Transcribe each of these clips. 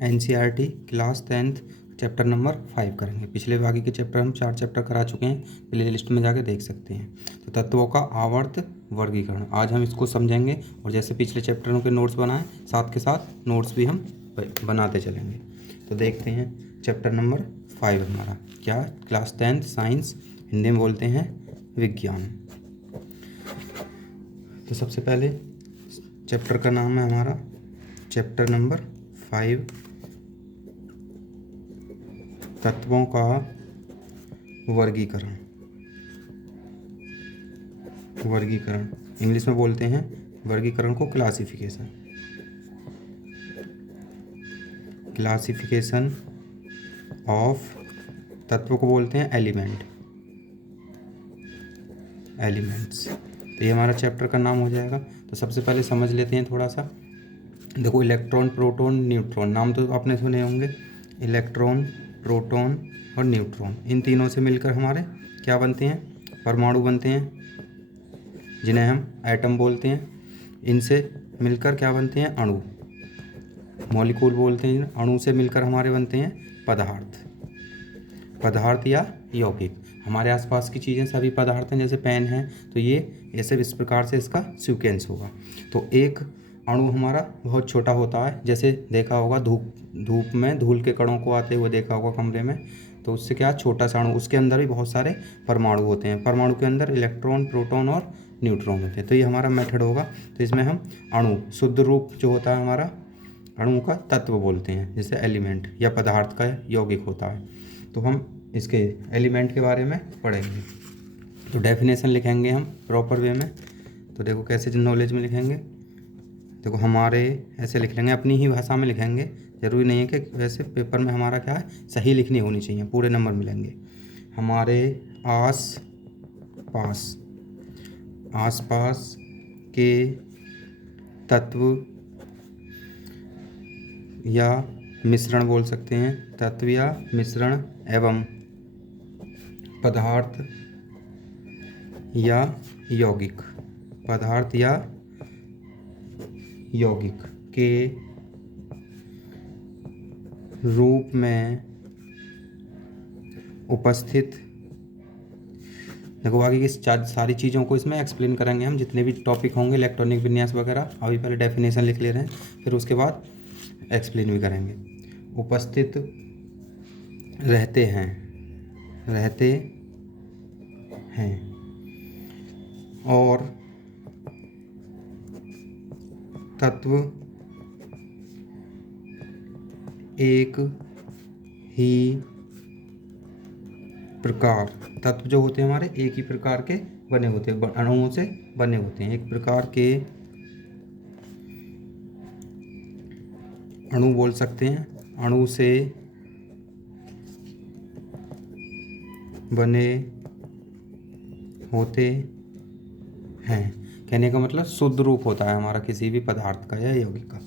NCERT class 10th chapter number 5 करेंगे। पिछले बाकी के चैप्टर हम 4 चैप्टर करा चुके हैं, प्ले लिस्ट में जाके देख सकते हैं। तो तत्वों का आवर्त वर्गीकरण आज हम इसको समझेंगे, और जैसे पिछले चैप्टरों के नोट्स बनाए साथ के साथ नोट्स भी हम बनाते चलेंगे। तो देखते हैं चैप्टर नंबर 5 हमारा क्या, क्लास 10th साइंस, हिंदी में बोलते हैं विज्ञान। तो सबसे पहले चैप्टर का नाम है हमारा चैप्टर नंबर 5, तत्वों का वर्गीकरण। वर्गीकरण इंग्लिश में बोलते हैं वर्गीकरण को क्लासिफिकेशन। क्लासिफिकेशन ऑफ तत्व को बोलते हैं एलिमेंट, एलिमेंट्स। तो ये हमारा चैप्टर का नाम हो जाएगा। तो सबसे पहले समझ लेते हैं थोड़ा सा। देखो, इलेक्ट्रॉन, प्रोटॉन, न्यूट्रॉन, नाम तो आपने सुने होंगे। इलेक्ट्रॉन, प्रोटॉन और न्यूट्रॉन, इन तीनों से मिलकर हमारे क्या बनते हैं, परमाणु बनते हैं, जिन्हें हम एटम बोलते हैं। इनसे मिलकर क्या बनते हैं, अणु, मॉलिक्यूल बोलते हैं। अणु से मिलकर हमारे बनते हैं पदार्थ, पदार्थ या यौगिक। हमारे आसपास की चीज़ें सभी पदार्थ हैं, जैसे पेन है, तो ये ऐसे इस प्रकार से इसका सीक्वेंस होगा। तो एक अणु हमारा बहुत छोटा होता है, जैसे देखा होगा धूप में धूल के कणों को आते हुए देखा होगा कमरे में, तो उससे क्या, छोटा सा अणु, उसके अंदर भी बहुत सारे परमाणु होते हैं। परमाणु के अंदर इलेक्ट्रॉन, प्रोटॉन और न्यूट्रॉन होते हैं। तो ये हमारा मेथड होगा। तो इसमें हम अणु, शुद्ध रूप जो होता है हमारा अणु का तत्व बोलते हैं, जैसे एलिमेंट या पदार्थ का यौगिक होता है। तो हम इसके एलिमेंट के बारे में पढ़ेंगे। तो डेफिनेशन लिखेंगे हम प्रॉपर वे में। तो देखो कैसे नॉलेज में लिखेंगे। देखो हमारे ऐसे लिख लेंगे, अपनी ही भाषा में लिखेंगे। ज़रूरी नहीं है कि वैसे पेपर में हमारा क्या है, सही लिखनी होनी चाहिए, पूरे नंबर मिलेंगे। हमारे आस पास, आसपास के तत्व या मिश्रण बोल सकते हैं, तत्व या मिश्रण एवं पदार्थ या यौगिक, पदार्थ या यौगिक के रूप में उपस्थित। देखो आगे की सारी चीज़ों को इसमें एक्सप्लेन करेंगे हम, जितने भी टॉपिक होंगे इलेक्ट्रॉनिक विन्यास वगैरह। अभी पहले डेफिनेशन लिख ले रहे हैं, फिर उसके बाद एक्सप्लेन भी करेंगे। उपस्थित रहते हैं, रहते हैं और तत्व एक ही प्रकार, तत्व जो होते हैं हमारे एक ही प्रकार के बने होते हैं, अणुओं से बने होते हैं। एक प्रकार के अणु बोल सकते हैं, अणु से बने होते हैं। कहने का मतलब शुद्ध रूप होता है हमारा किसी भी पदार्थ का या यौगिक का,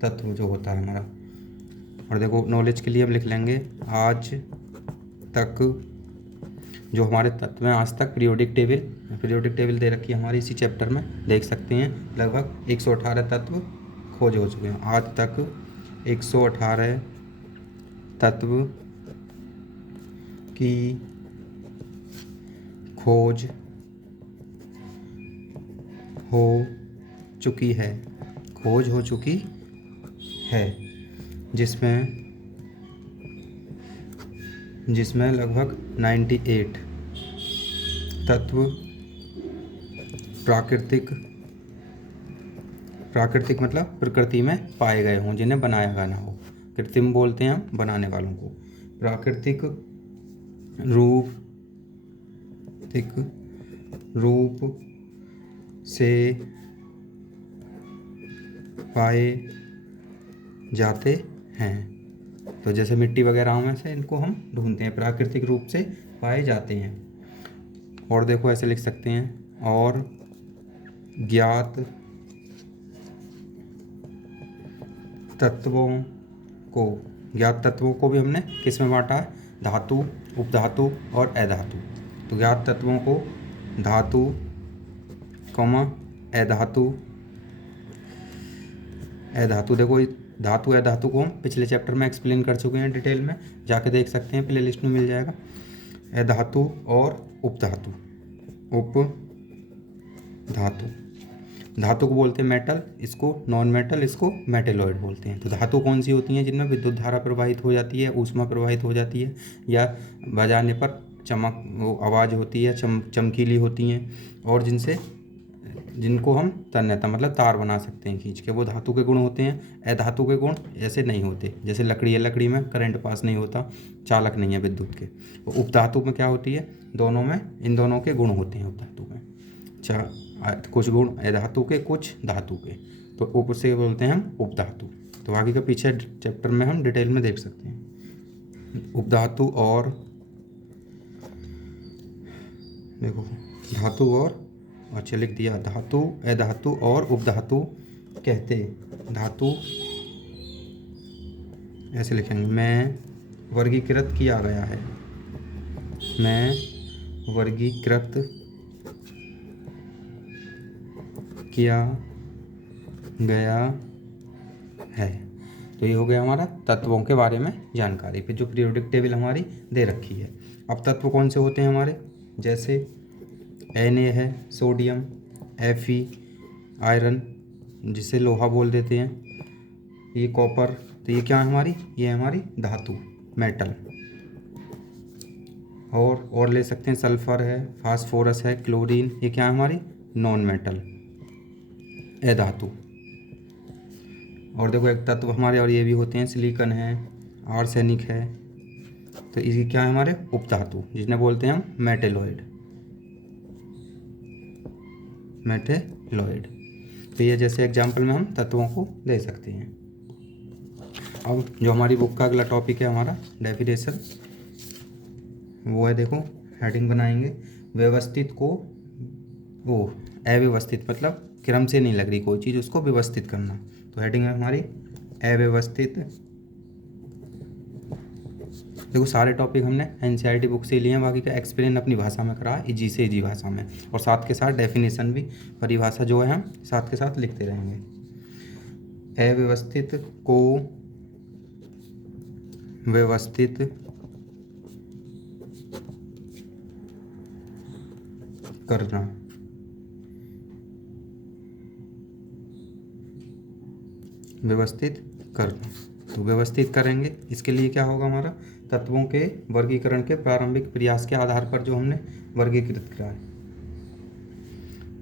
तत्व जो होता है हमारा। और देखो नॉलेज के लिए हम लिख लेंगे, आज तक जो हमारे तत्व हैं, आज तक पीरियोडिक टेबल दे रखी है हमारी इसी चैप्टर में, देख सकते हैं। लगभग 118 तत्व खोज हो चुके हैं। आज तक 118 तत्व की खोज हो चुकी है, खोज हो चुकी है, जिसमें लगभग 98 तत्व प्राकृतिक मतलब प्रकृति में पाए गए हों, जिन्हें बनाया गया ना हो। कृत्रिम बोलते हैं हम बनाने वालों को। प्राकृतिक रूप से पाए जाते हैं। तो जैसे मिट्टी वगैरह में से इनको हम ढूंढते हैं, प्राकृतिक रूप से पाए जाते हैं। और देखो ऐसे लिख सकते हैं, और ज्ञात तत्वों को भी हमने किस में बांटा है, धातु, उपधातु और अधातु। तो ज्ञात तत्वों को धातु, अधातु। देखो धातु या धातु को हम पिछले चैप्टर में एक्सप्लेन कर चुके हैं डिटेल में, जाके देख सकते हैं, प्ले लिस्ट में मिल जाएगा। अधातु और उपधातु। उपधातु, धातु को बोलते हैं मेटल, इसको नॉन मेटल, इसको मेटेलॉइड बोलते हैं। तो धातु कौन सी होती हैं? जिनमें विद्युत धारा प्रवाहित हो जाती है, ऊष्मा प्रवाहित हो जाती है, या बजाने पर चमक वो आवाज़ होती है, चमकीली होती हैं, और जिनको हम तन्यता मतलब तार बना सकते हैं खींच के, वो धातु के गुण होते हैं। अधातु के गुण ऐसे नहीं होते, जैसे लकड़ी है, लकड़ी में करंट पास नहीं होता, चालक नहीं है विद्युत के। उपधातु में क्या होती है? दोनों में इन दोनों के गुण होते हैं उपधातु में, कुछ गुण अधातु के, कुछ धातु के, तो उप से बोलते हैं हम उपधातु। तो आगे का पीछे चैप्टर में हम डिटेल में देख सकते हैं। उपधातु और देखो, धातु और अच्छा लिख दिया, धातु अधातु और उपधातु कहते, धातु ऐसे लिखेंगे, में वर्गीकृत किया गया है, में वर्गीकृत किया गया है। तो ये हो गया हमारा तत्वों के बारे में जानकारी। फिर जो पीरियोडिक टेबल हमारी दे रखी है, अब तत्व कौन से होते हैं हमारे, जैसे Na है सोडियम, Fe आयरन जिसे लोहा बोल देते हैं, ये कॉपर, तो ये क्या है हमारी, ये हमारी धातु मेटल। और ले सकते हैं सल्फर है, फास्फोरस है, क्लोरीन, ये क्या है हमारी नॉन मेटल अधातु। और देखो एक तत्व हमारे और ये भी होते हैं, सिलिकॉन है, आर्सेनिक है, तो ये क्या है हमारे उपधातु, जिन्हें बोलते हैं हम मेटेलॉइड, मेटेलॉइड। तो ये जैसे एग्जाम्पल में हम तत्वों को दे सकते हैं। अब जो हमारी बुक का अगला टॉपिक है हमारा डेफिनेशन, वो है, देखो हेडिंग बनाएंगे, व्यवस्थित को, वो अव्यवस्थित मतलब क्रम से नहीं लग रही कोई चीज़, उसको व्यवस्थित करना। तो हेडिंग है हमारी अव्यवस्थित। देखो सारे टॉपिक हमने एनसीईआरटी बुक से लिए हैं, बाकी का एक्सप्लेन अपनी भाषा में करा, इजी से इजी भाषा में, और साथ के साथ डेफिनेशन भी, परिभाषा जो है हम साथ के साथ लिखते रहेंगे। अव्यवस्थित को व्यवस्थित करना, व्यवस्थित करना। तो व्यवस्थित करेंगे, इसके लिए क्या होगा हमारा, तत्वों के वर्गीकरण के प्रारंभिक प्रयास के आधार पर जो हमने वर्गीकृत करा है,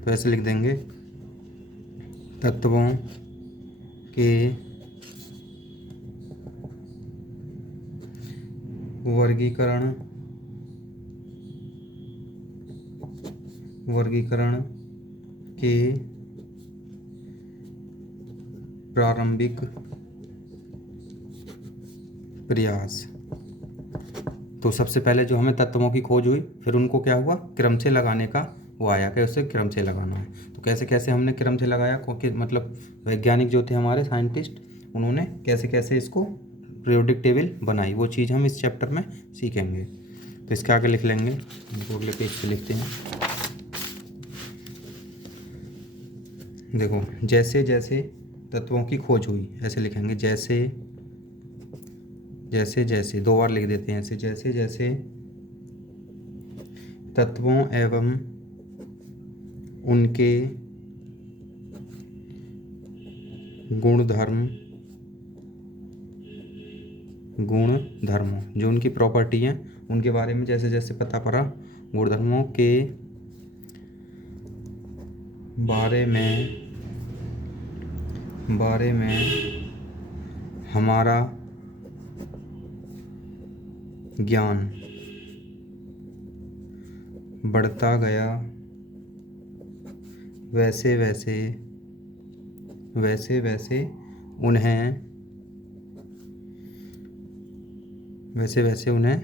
तो ऐसे लिख देंगे, तत्वों के वर्गीकरण के प्रारंभिक प्रयास। तो सबसे पहले जो हमें तत्वों की खोज हुई, फिर उनको क्या हुआ, क्रम से लगाने का वो आया कि उसे क्रम से लगाना है। तो कैसे कैसे हमने क्रम से लगाया, क्योंकि मतलब वैज्ञानिक जो थे हमारे साइंटिस्ट, उन्होंने कैसे कैसे इसको पीरियोडिक टेबल बनाई, वो चीज़ हम इस चैप्टर में सीखेंगे। तो इसके आगे लिख लेंगे, अगले पेज पे लिखते हैं, देखो जैसे जैसे तत्वों की खोज हुई, ऐसे लिखेंगे, जैसे जैसे जैसे, दो बार लिख देते हैं ऐसे, जैसे जैसे तत्वों एवं उनके गुणधर्मों, जो उनकी प्रॉपर्टी हैं उनके बारे में जैसे जैसे पता पड़ा, गुणधर्मों के बारे में हमारा ज्ञान बढ़ता गया, वैसे वैसे उन्हें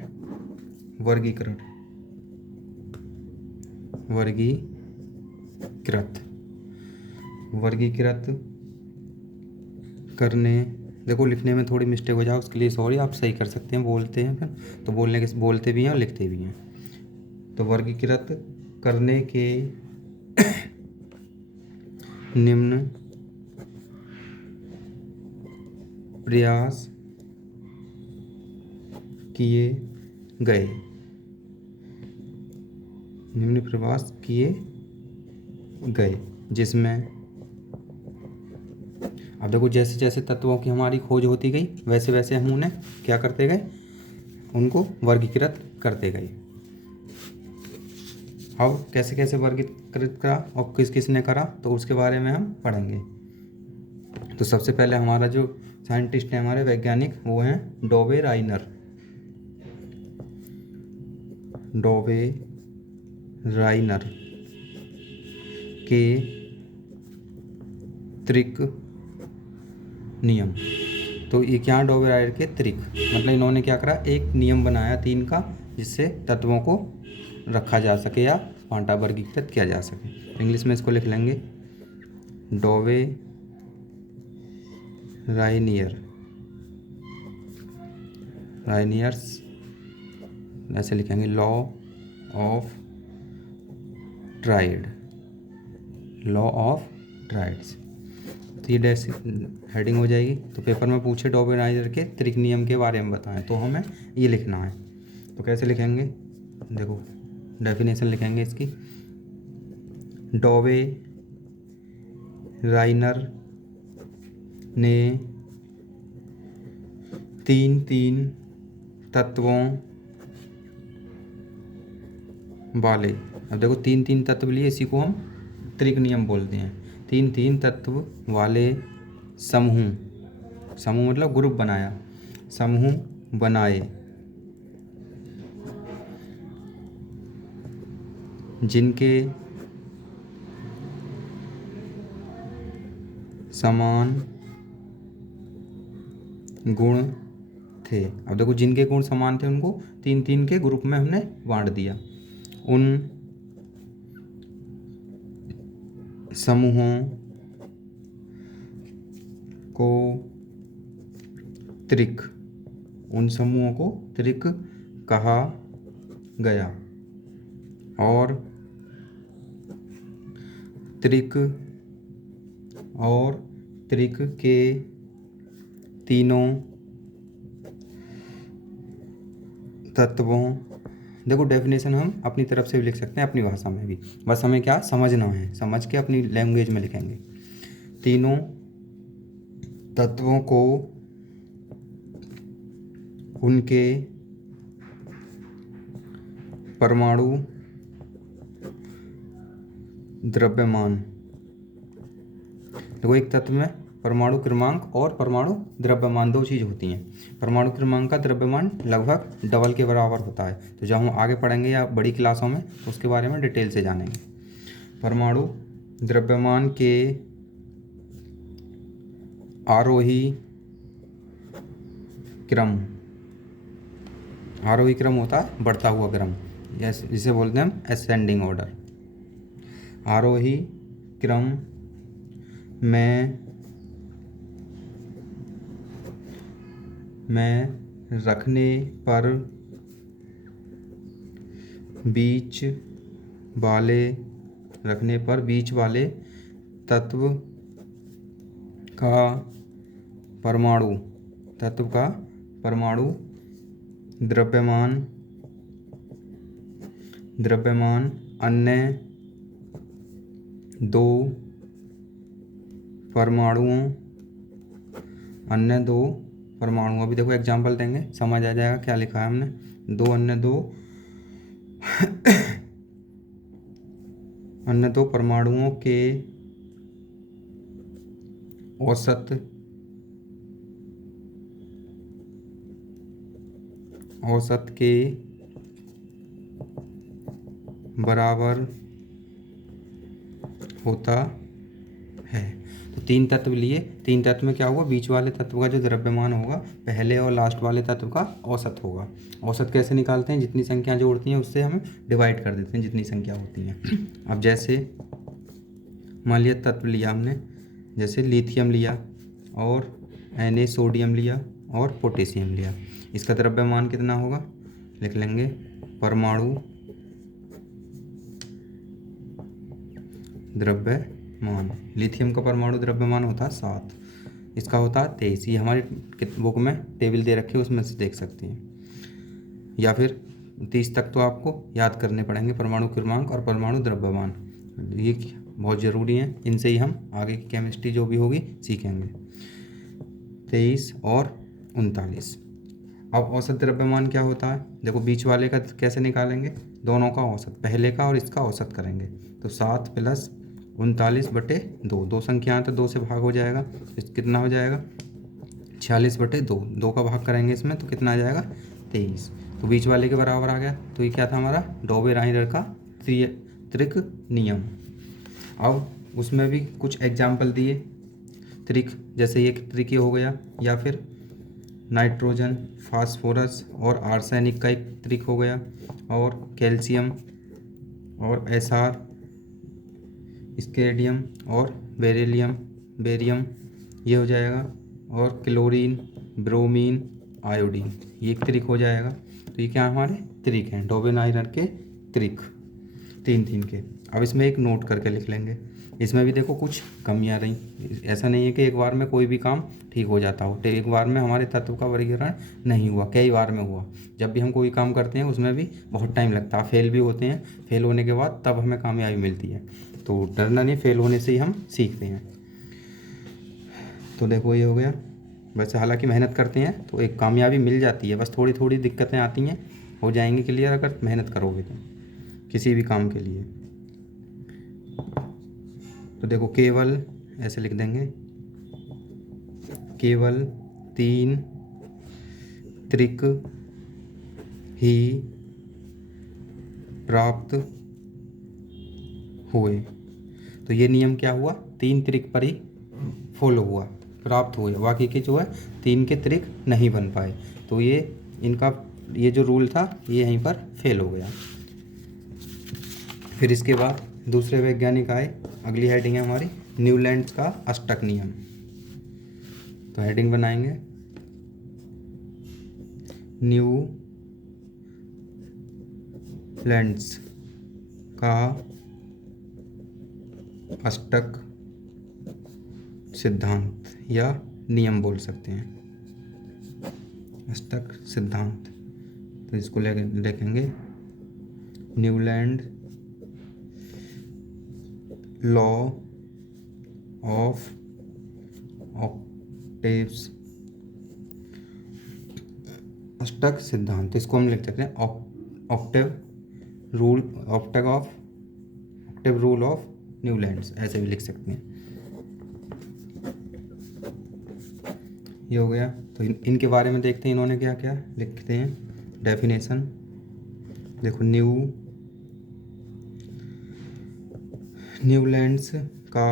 वर्गीकृत करने, देखो लिखने में थोड़ी मिस्टेक हो जाए उसके लिए सॉरी, आप सही कर सकते हैं, बोलते हैं फिर तो बोलते भी हैं और लिखते भी हैं। तो वर्गीकृत करने के निम्न प्रयास किए गए, निम्न प्रयास किए गए, जिसमें, अब देखो जैसे जैसे तत्वों की हमारी खोज होती गई वैसे वैसे हम उन्हें क्या करते गए, उनको वर्गीकृत करते गए। अब कैसे कैसे वर्गीकृत करा और किस किस ने करा तो उसके बारे में हम पढ़ेंगे। तो सबसे पहले हमारा जो साइंटिस्ट है, हमारे वैज्ञानिक, वो हैं डॉवे राइनर। डॉवे राइनर के त्रिक नियम। तो ये क्या, डॉवे राइनर के त्रिक मतलब इन्होंने क्या करा, एक नियम बनाया 3 का, जिससे तत्वों को रखा जा सके या बांटा वर्गीकृत किया जा सके। तो इंग्लिश में इसको लिख लेंगे डॉवे राइनियर्स, ऐसे लिखेंगे law of tried, law of triads. तो ये डैश हेडिंग हो जाएगी। तो पेपर में पूछे डॉवे राइनर के त्रिक नियम के बारे में बताएं तो हमें ये लिखना है। तो कैसे लिखेंगे, देखो डेफिनेशन लिखेंगे इसकी। डॉवे राइनर ने 3 तत्वों वाले, अब देखो 3 तत्व लिए, इसी को हम त्रिक नियम बोलते हैं। 3 तत्व वाले समूह, समूह मतलब ग्रुप बनाया, समूह बनाए, जिनके समान गुण थे। अब देखो जिनके गुण समान थे उनको 3 के ग्रुप में हमने बांट दिया। उन समूहों को त्रिक, उन समूहों को त्रिक कहा गया और त्रिक के तीनों तत्वों, देखो डेफिनेशन हम अपनी तरफ से भी लिख सकते हैं, अपनी भाषा में भी, बस हमें क्या समझना है, समझ के अपनी लैंग्वेज में लिखेंगे। तीनों तत्वों को उनके परमाणु द्रव्यमान, देखो एक तत्व में परमाणु क्रमांक और परमाणु द्रव्यमान 2 चीज़ होती हैं। परमाणु क्रमांक का द्रव्यमान लगभग डबल के बराबर होता है। तो जब हम आगे पढ़ेंगे या बड़ी क्लासों में तो उसके बारे में डिटेल से जानेंगे। परमाणु द्रव्यमान के आरोही क्रम, आरोही क्रम होता है बढ़ता हुआ क्रम, जिसे बोलते हैं हम असेंडिंग ऑर्डर। आरोही क्रम में रखने पर बीच वाले तत्व का परमाणु द्रव्यमान अन्य 2 परमाणुओं, अभी देखो एग्जाम्पल देंगे समझ आ जाएगा क्या लिखा है हमने। अन्य दो परमाणुओं के औसत के बराबर होता है। तो 3 तत्व लिए, 3 तत्व में क्या होगा, बीच वाले तत्व का जो द्रव्यमान होगा पहले और लास्ट वाले तत्व का औसत होगा। औसत कैसे निकालते हैं, जितनी संख्या जोड़ती हैं उससे हम डिवाइड कर देते हैं जितनी संख्या होती हैं। अब जैसे मान लिया तत्व लिया हमने, जैसे लिथियम लिया और Na सोडियम लिया और पोटेशियम लिया, इसका द्रव्यमान कितना होगा, लिख लेंगे परमाणु द्रव्यमान। लिथियम का परमाणु द्रव्यमान होता है 7, इसका होता है 23। ये हमारी बुक में टेबल दे रखी है, उसमें से देख सकते हैं। या फिर 30 तक तो आपको याद करने पड़ेंगे, परमाणु क्रमांक और परमाणु द्रव्यमान, ये बहुत ज़रूरी है। इनसे ही हम आगे की केमिस्ट्री जो भी होगी सीखेंगे। 23 और 39। अब औसत द्रव्यमान क्या होता है, देखो बीच वाले का कैसे निकालेंगे, दोनों का औसत, पहले का और इसका औसत करेंगे। तो 7 + 39/2, दो संख्याएं तो 2 से भाग हो जाएगा, इस कितना हो जाएगा 46/2, 2 का भाग करेंगे इसमें तो कितना आ जाएगा 23। तो बीच वाले के बराबर आ गया। तो ये क्या था हमारा डॉबे-राइडर का त्रिक नियम। अब उसमें भी कुछ एग्जाम्पल दिए त्रिक, जैसे ये त्रिक हो गया, या फिर नाइट्रोजन, फास्फोरस और आर्सेनिक का एक त्रिक हो गया, और कैल्शियम और एसआर, स्केडियम और बेरियम ये हो जाएगा, और क्लोरीन, ब्रोमीन, आयोडीन, ये एक त्रिक हो जाएगा। तो ये क्या हमारे त्रिक हैं, डॉबे-राइडर के त्रिक, 3 के। अब इसमें एक नोट करके लिख लेंगे। इसमें भी देखो कुछ कमियां रही, ऐसा नहीं है कि एक बार में कोई भी काम ठीक हो जाता हो। तो एक बार में हमारे तत्व का वर्गीकरण नहीं हुआ, कई बार में हुआ। जब भी हम कोई काम करते हैं उसमें भी बहुत टाइम लगता है, फेल भी होते हैं, फेल होने के बाद तब हमें कामयाबी मिलती है। तो डरना नहीं, फेल होने से ही हम सीखते हैं। तो देखो ये हो गया। वैसे हालांकि मेहनत करते हैं तो एक कामयाबी मिल जाती है, बस थोड़ी थोड़ी दिक्कतें आती हैं, हो जाएंगी क्लियर अगर मेहनत करोगे तो किसी भी काम के लिए। तो देखो केवल ऐसे लिख देंगे, केवल 3 त्रिक ही प्राप्त हुए। तो ये नियम क्या हुआ, 3 त्रिक पर ही फॉलो हुआ, प्राप्त हुए, बाकी के जो है 3 के त्रिक नहीं बन पाए। तो ये इनका ये जो रूल था ये यहीं पर फेल हो गया। फिर इसके बाद दूसरे वैज्ञानिक आए, अगली हेडिंग है हमारी न्यूलैंड्स का अष्टक नियम। तो हेडिंग बनाएंगे न्यूलैंड्स का अष्टक सिद्धांत या नियम बोल सकते हैं, अष्टक सिद्धांत। तो इसको लिखेंगे न्यूलैंड लॉ ऑफ ऑक्टेव्स, अष्टक सिद्धांत। इसको हम लिख सकते हैं ऑक्टेव रूल ऑफ न्यूलैंड्स, ऐसे भी लिख सकते हैं। ये हो गया। तो इनके बारे में देखते हैं इन्होंने क्या क्या लिखते हैं, डेफिनेशन। देखो न्यूलैंड्स का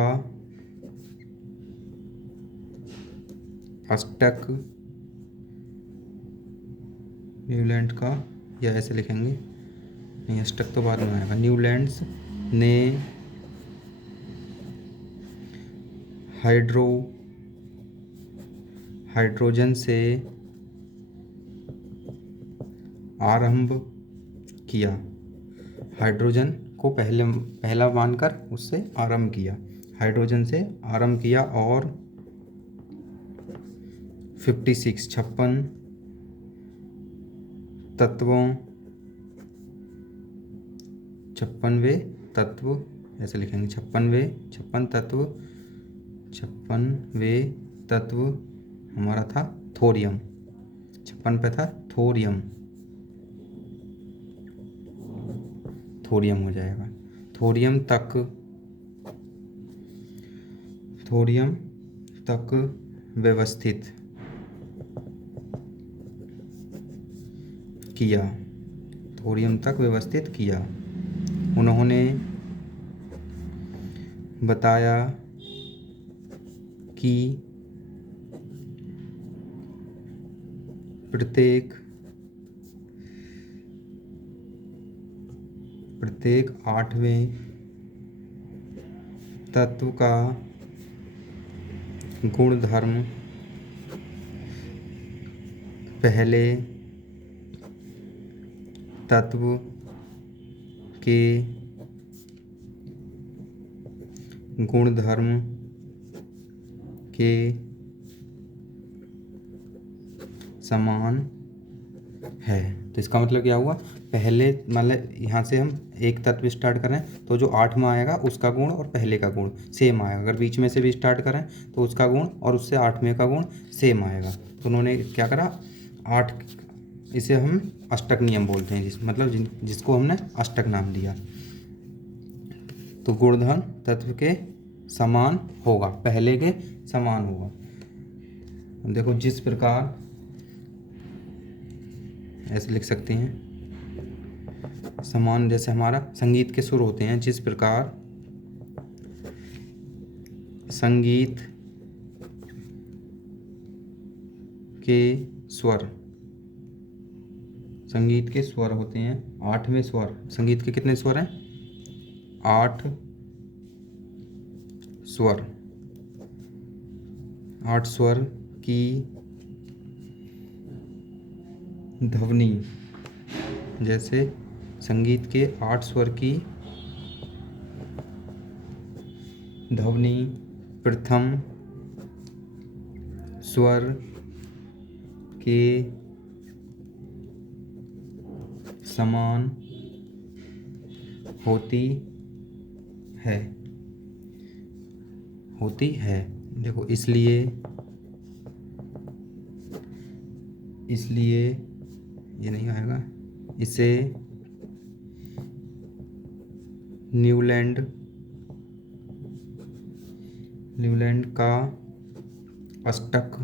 अष्टक, न्यूलैंड का, या ऐसे लिखेंगे नहीं, अष्टक तो बाद में आएगा। न्यूलैंड्स ने हाइड्रोजन से आरंभ किया, हाइड्रोजन को पहला मानकर उससे आरंभ किया, हाइड्रोजन से आरंभ किया, और 56 56वें तत्व, ऐसे लिखेंगे 56वें तत्व हमारा था थोरियम, 56 पे था थोरियम हो जाएगा। थोरियम तक व्यवस्थित किया, उन्होंने बताया कि प्रत्येक 8वें तत्व का गुणधर्म पहले तत्व के गुणधर्म के समान है। तो इसका मतलब क्या हुआ, पहले मतलब यहाँ से हम एक तत्व स्टार्ट करें तो जो 8 में आएगा उसका गुण और पहले का गुण सेम आएगा। अगर बीच में से भी स्टार्ट करें तो उसका गुण और उससे 8वें का गुण सेम आएगा। तो उन्होंने क्या करा, 8, इसे हम अष्टक नियम बोलते हैं, मतलब जिसको हमने अष्टक नाम दिया। तो गुणधर्म तत्व के समान होगा, पहले के समान होगा। देखो जिस प्रकार, ऐसे लिख सकते हैं, समान जैसे हमारा संगीत के सुर होते हैं, जिस प्रकार संगीत के स्वर, संगीत के स्वर होते हैं 8वें स्वर। संगीत के कितने स्वर हैं, 8 स्वर। 8 स्वर की ध्वनि, जैसे संगीत के 8 स्वर की ध्वनि प्रथम स्वर के समान होती है, होती है। देखो इसलिए ये नहीं आएगा, इसे न्यूलैंड का अष्टक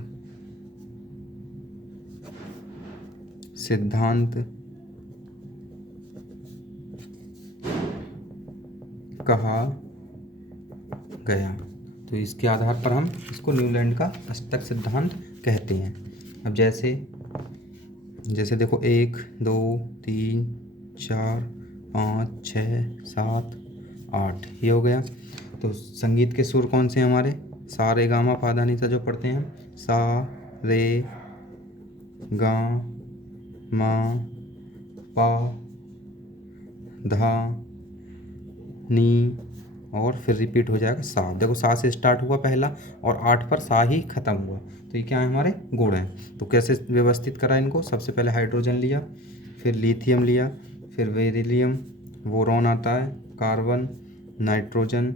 सिद्धांत कहा गया। तो इसके आधार पर हम इसको न्यूलैंड का अष्टक सिद्धांत कहते हैं। अब जैसे देखो 1 2 3 4 5 6 7 8 ये हो गया। तो संगीत के सुर कौन से हैं हमारे, सा रे गा मा पा धा नी सा, जो पढ़ते हैं सा रे गा मा पा धा नी, और फिर रिपीट हो जाएगा सा। देखो सा से स्टार्ट हुआ पहला और 8 पर सा ही खत्म हुआ। तो ये क्या है, हमारे गुण हैं। तो कैसे व्यवस्थित करा इनको, सबसे पहले हाइड्रोजन लिया, फिर लिथियम लिया, फिर बेरिलियम, बोरॉन आता है, कार्बन, नाइट्रोजन,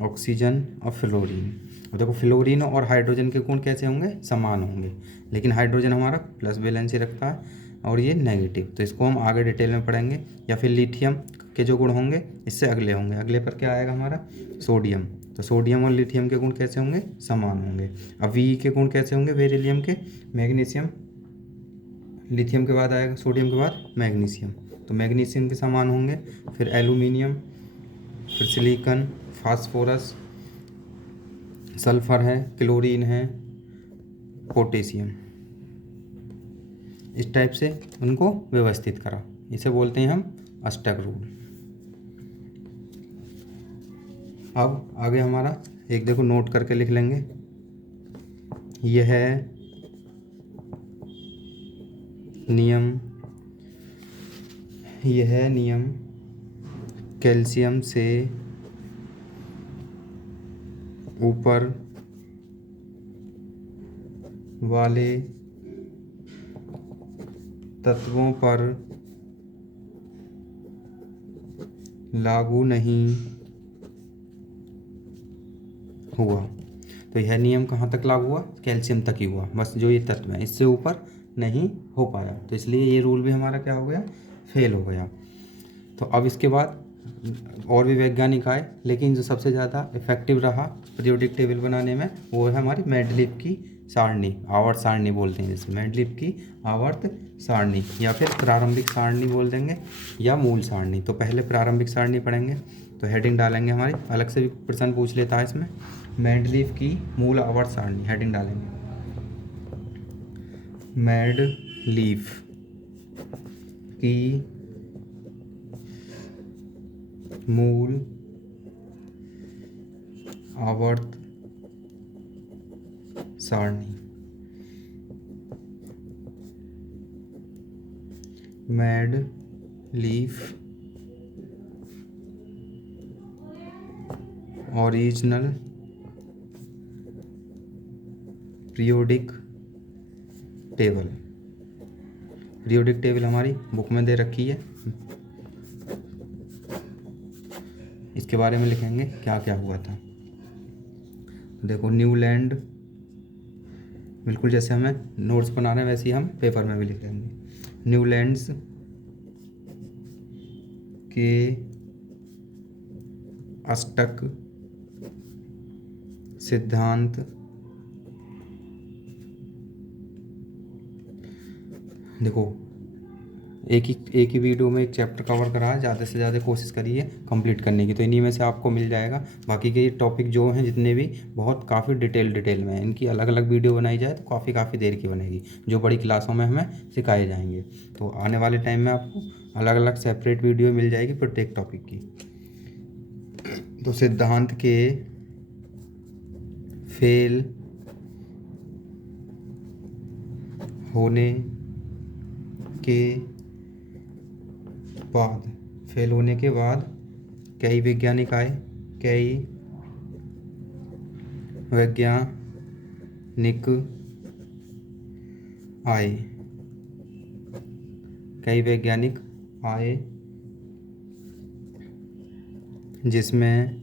ऑक्सीजन और फ्लोरीन। और देखो फ्लोरीन और हाइड्रोजन के गुण कैसे होंगे, समान होंगे, लेकिन हाइड्रोजन हमारा प्लस वैलेंसी रखता है और ये नेगेटिव। तो इसको हम आगे डिटेल में पढ़ेंगे। या फिर लिथियम के जो गुण होंगे इससे अगले होंगे, अगले पर क्या आएगा हमारा, सोडियम। तो सोडियम और लिथियम के गुण कैसे होंगे, समान होंगे। अब वी के गुण कैसे होंगे, बेरिलियम के, मैग्नीशियम, लिथियम के बाद आएगा सोडियम के बाद मैग्नीशियम, तो मैग्नीशियम के समान होंगे। फिर एल्यूमिनियम, फिर सिलिकॉन, फास्फोरस, सल्फर है, क्लोरीन है, पोटेशियम। इस टाइप से उनको व्यवस्थित करा, इसे बोलते हैं हम अष्टक रूल। अब आगे हमारा एक देखो नोट करके लिख लेंगे, यह नियम कैल्शियम से ऊपर वाले तत्वों पर लागू नहीं हुआ। तो यह नियम कहाँ तक लागू हुआ, कैल्शियम तक ही हुआ, बस जो ये तत्व है इससे ऊपर नहीं हो पाया। तो इसलिए ये रूल भी हमारा क्या हो गया, फेल हो गया। तो अब इसके बाद और भी वैज्ञानिक आए, लेकिन जो सबसे ज़्यादा इफेक्टिव रहा पीरियोडिक टेबल बनाने में वो है हमारी मेंडलीव की सारणी, आवर्त सारणी बोलते हैं जिसे, मेंडलीव की आवर्त सारणी, या फिर प्रारंभिक सारणी बोल देंगे, या मूल सारणी। तो पहले प्रारंभिक सारणी पढ़ेंगे, तो हेडिंग डालेंगे हमारी, अलग से भी प्रश्न पूछ लेता है इसमें, मेंडलीव की मूल आवर्त सारणी, हेडिंग डालेंगे मेंडलीव की मूल आवर्त सारणी। Mendeleev original periodic table. Periodic table हमारी बुक में दे रखी है, इसके बारे में लिखेंगे क्या क्या हुआ था। देखो न्यूलैंड, बिल्कुल जैसे हमें नोट्स बना रहे हैं वैसे ही हम पेपर में भी लिख देंगे। न्यूलैंड्स के अष्टक सिद्धांत, देखो एक ही वीडियो में एक चैप्टर कवर करा है, ज़्यादा से ज़्यादा कोशिश करिए कंप्लीट करने की, तो इन्हीं में से आपको मिल जाएगा। बाकी के टॉपिक जो हैं जितने भी बहुत काफ़ी डिटेल में हैं, इनकी अलग अलग वीडियो बनाई जाए तो काफ़ी देर की बनेगी, जो बड़ी क्लासों में हमें सिखाए जाएंगे। तो आने वाले टाइम में आपको अलग अलग सेपरेट वीडियो मिल जाएगी प्रत्येक टॉपिक की। तो सिद्धांत के फेल होने के बाद कई वैज्ञानिक आए, कई वैज्ञानिक आए जिसमें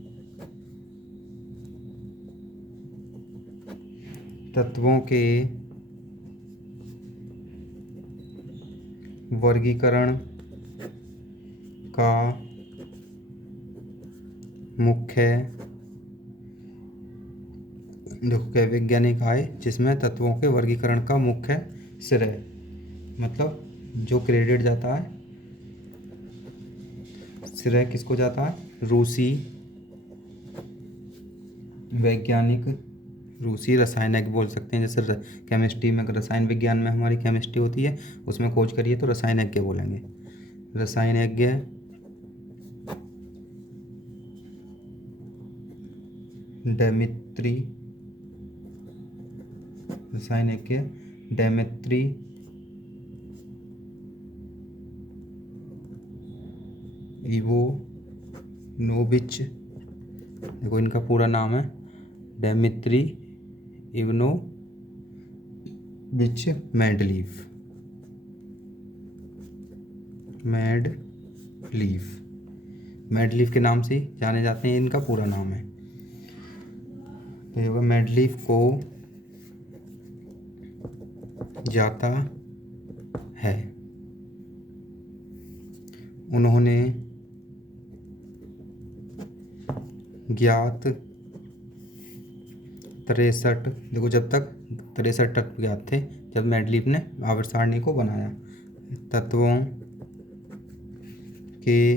तत्वों के वर्गीकरण का मुख्य, देखो क्या वैज्ञानिक आए जिसमें तत्वों के वर्गीकरण का मुख्य श्रेय, मतलब जो क्रेडिट जाता है, श्रेय किसको जाता है, रूसी वैज्ञानिक, रूसी रसायनज्ञ बोल सकते हैं। जैसे केमिस्ट्री में, रसायन विज्ञान में हमारी केमिस्ट्री होती है, उसमें खोज करिए तो रसायनज्ञ बोलेंगे। रसायनज्ञ डेमेत्री इवोनोविच, देखो इनका पूरा नाम है डेमित्री इवनोविच मेडलीफ के नाम से जाने जाते हैं, इनका पूरा नाम है। तो ये मेडलीफ को जाता है, उन्होंने ज्ञात 63, देखो जब तक 63 तत्व ज्ञात थे जब मेडलीफ ने आवर्त सारणी को बनाया। तत्वों के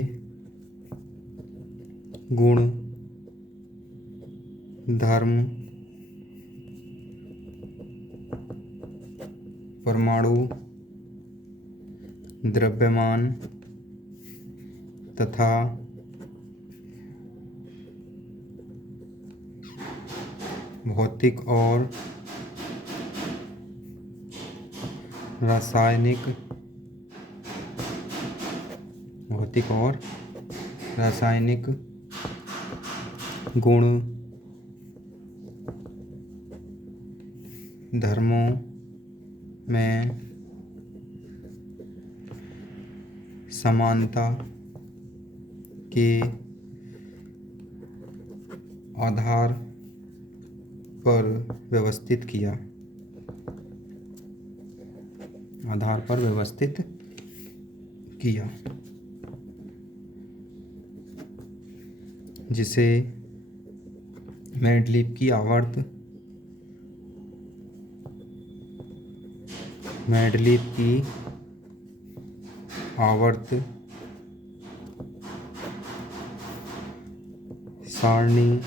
गुण, धर्म, परमाणु, द्रव्यमान तथा भौतिक और रासायनिक गुण, धर्मों में समानता के आधार पर व्यवस्थित किया, जिसे मेडलीफ की आवर्त सारणी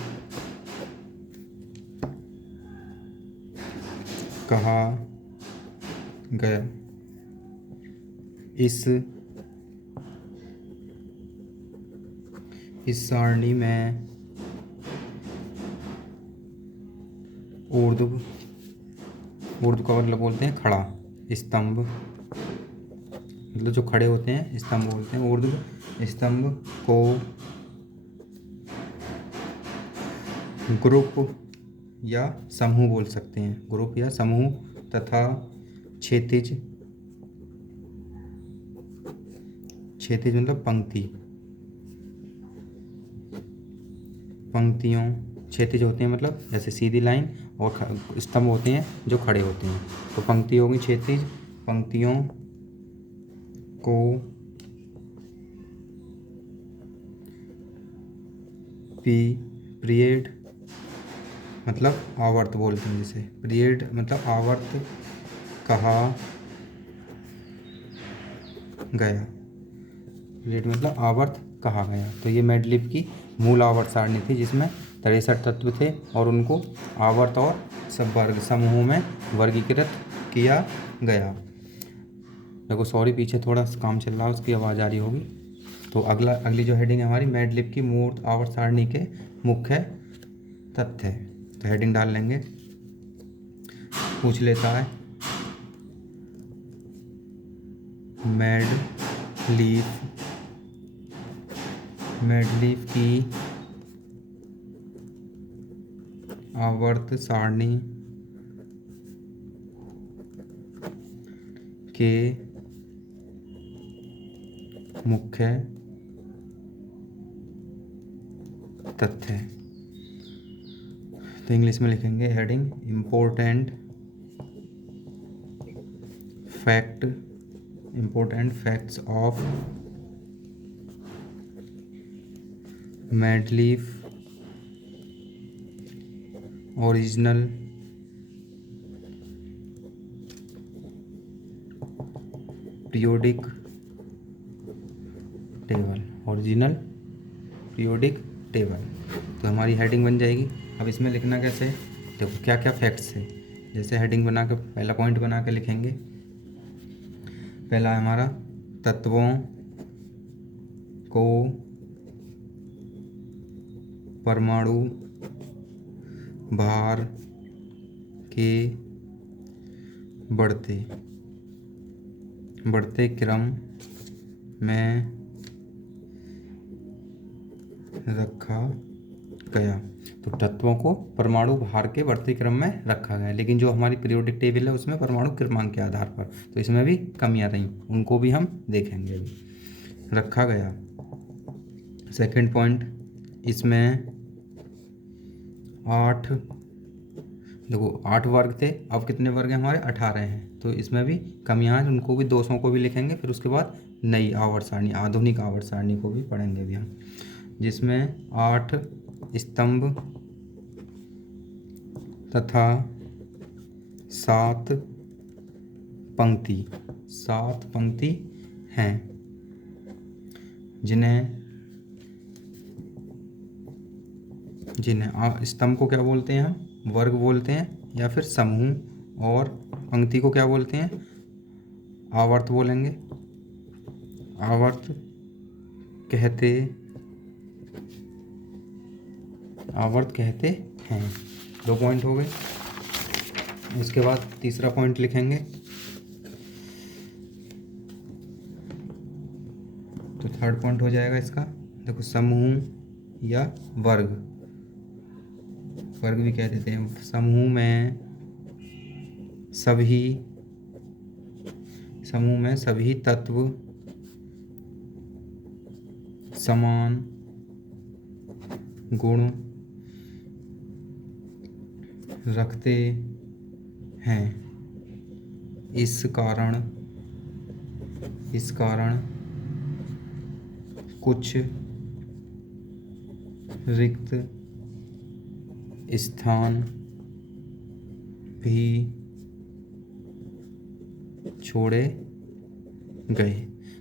कहा गया। इस सारणी में ऊर्ध्व का मतलब बोलते हैं खड़ा, स्तंभ मतलब जो खड़े होते हैं स्तंभ बोलते हैं। ऊर्ध्व स्तंभ को ग्रुप या समूह बोल सकते हैं, ग्रुप या समूह, तथा क्षैतिज क्षैतिज मतलब पंक्ति, पंक्तियों, क्षैतिज होते हैं मतलब जैसे सीधी लाइन, और स्तंभ होते हैं जो खड़े होते हैं। तो पंक्ति होगी क्षैतिज, पंक्तियों को पीरियड मतलब आवर्त बोलते हैं, जिसे पीरियड मतलब आवर्त कहा गया, पीरियड मतलब आवर्त कहा गया। तो ये मैडलिफ की मूल आवर्त सारणी थी जिसमें 63 तत्व थे और उनको आवर्त और सब वर्ग समूहों में वर्गीकृत किया गया। देखो सॉरी, पीछे थोड़ा काम चल रहा है, उसकी आवाज़ आ रही होगी। तो अगली जो हेडिंग है हमारी, मैडलिफ की मूल आवर्त सारणी के मुख्य तथ्य। तो हेडिंग डाल लेंगे, पूछ लेता है मैडलिफ की आवर्त सारणी के मुख्य तथ्य। तो इंग्लिश में लिखेंगे heading, important facts of Mendeleev original periodic table. तो हमारी हेडिंग बन जाएगी। अब इसमें लिखना कैसे है, देखो क्या क्या फैक्ट्स है। जैसे हेडिंग बना के पहला पॉइंट बना के लिखेंगे, पहला है हमारा तत्वों को परमाणु भार के बढ़ते क्रम में रखा गया। तो तत्वों को परमाणु भार के बढ़ते क्रम में रखा गया, लेकिन जो हमारी पीरियोडिक टेबल है उसमें परमाणु क्रमांक के आधार पर, तो इसमें भी कमियां रही, उनको भी हम देखेंगे अभी। रखा गया। सेकंड पॉइंट, इसमें 8 वर्ग थे, अब कितने वर्ग हैं हमारे, 18 हैं। तो इसमें भी कमियां हैं, उनको भी, दोषों को भी लिखेंगे। फिर उसके बाद नई आवर्त सारणी, आधुनिक आवर्त सारणी को भी पढ़ेंगे अभी हम, जिसमें 8 स्तंभ तथा 7 पंक्ति हैं, जिन्हें स्तंभ को क्या बोलते हैं हम, वर्ग बोलते हैं या फिर समूह, और पंक्ति को क्या बोलते हैं, आवर्त बोलेंगे, आवर्त कहते हैं। 2 पॉइंट हो गए। उसके बाद तीसरा पॉइंट लिखेंगे, तो थर्ड पॉइंट हो जाएगा इसका, देखो समूह या वर्ग भी कह देते हैं। समूह में सभी तत्व समान गुण रखते हैं। इस कारण कुछ रिक्त स्थान भी छोड़े गए।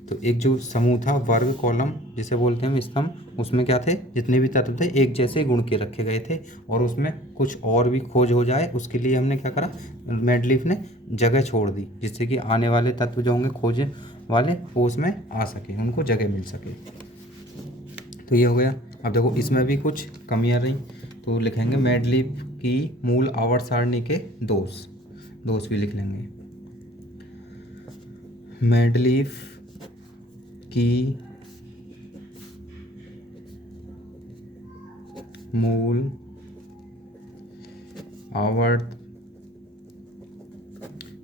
तो एक जो समूह था, वर्ग कॉलम जिसे बोलते हैं हम, स्तंभ, उसमें क्या थे, जितने भी तत्व थे एक जैसे गुण के रखे गए थे, और उसमें कुछ और भी खोज हो जाए उसके लिए हमने क्या करा, मैडलिफ ने जगह छोड़ दी, जिससे कि आने वाले तत्व जो होंगे खोज वाले वो उसमें आ सके, उनको जगह मिल सके। तो ये हो गया। अब देखो इसमें भी कुछ कमियां रही, तो लिखेंगे मैडलिफ की मूल आवर्त सारणी के दोष भी लिख लेंगे। मैडलिफ की मूल आवर्त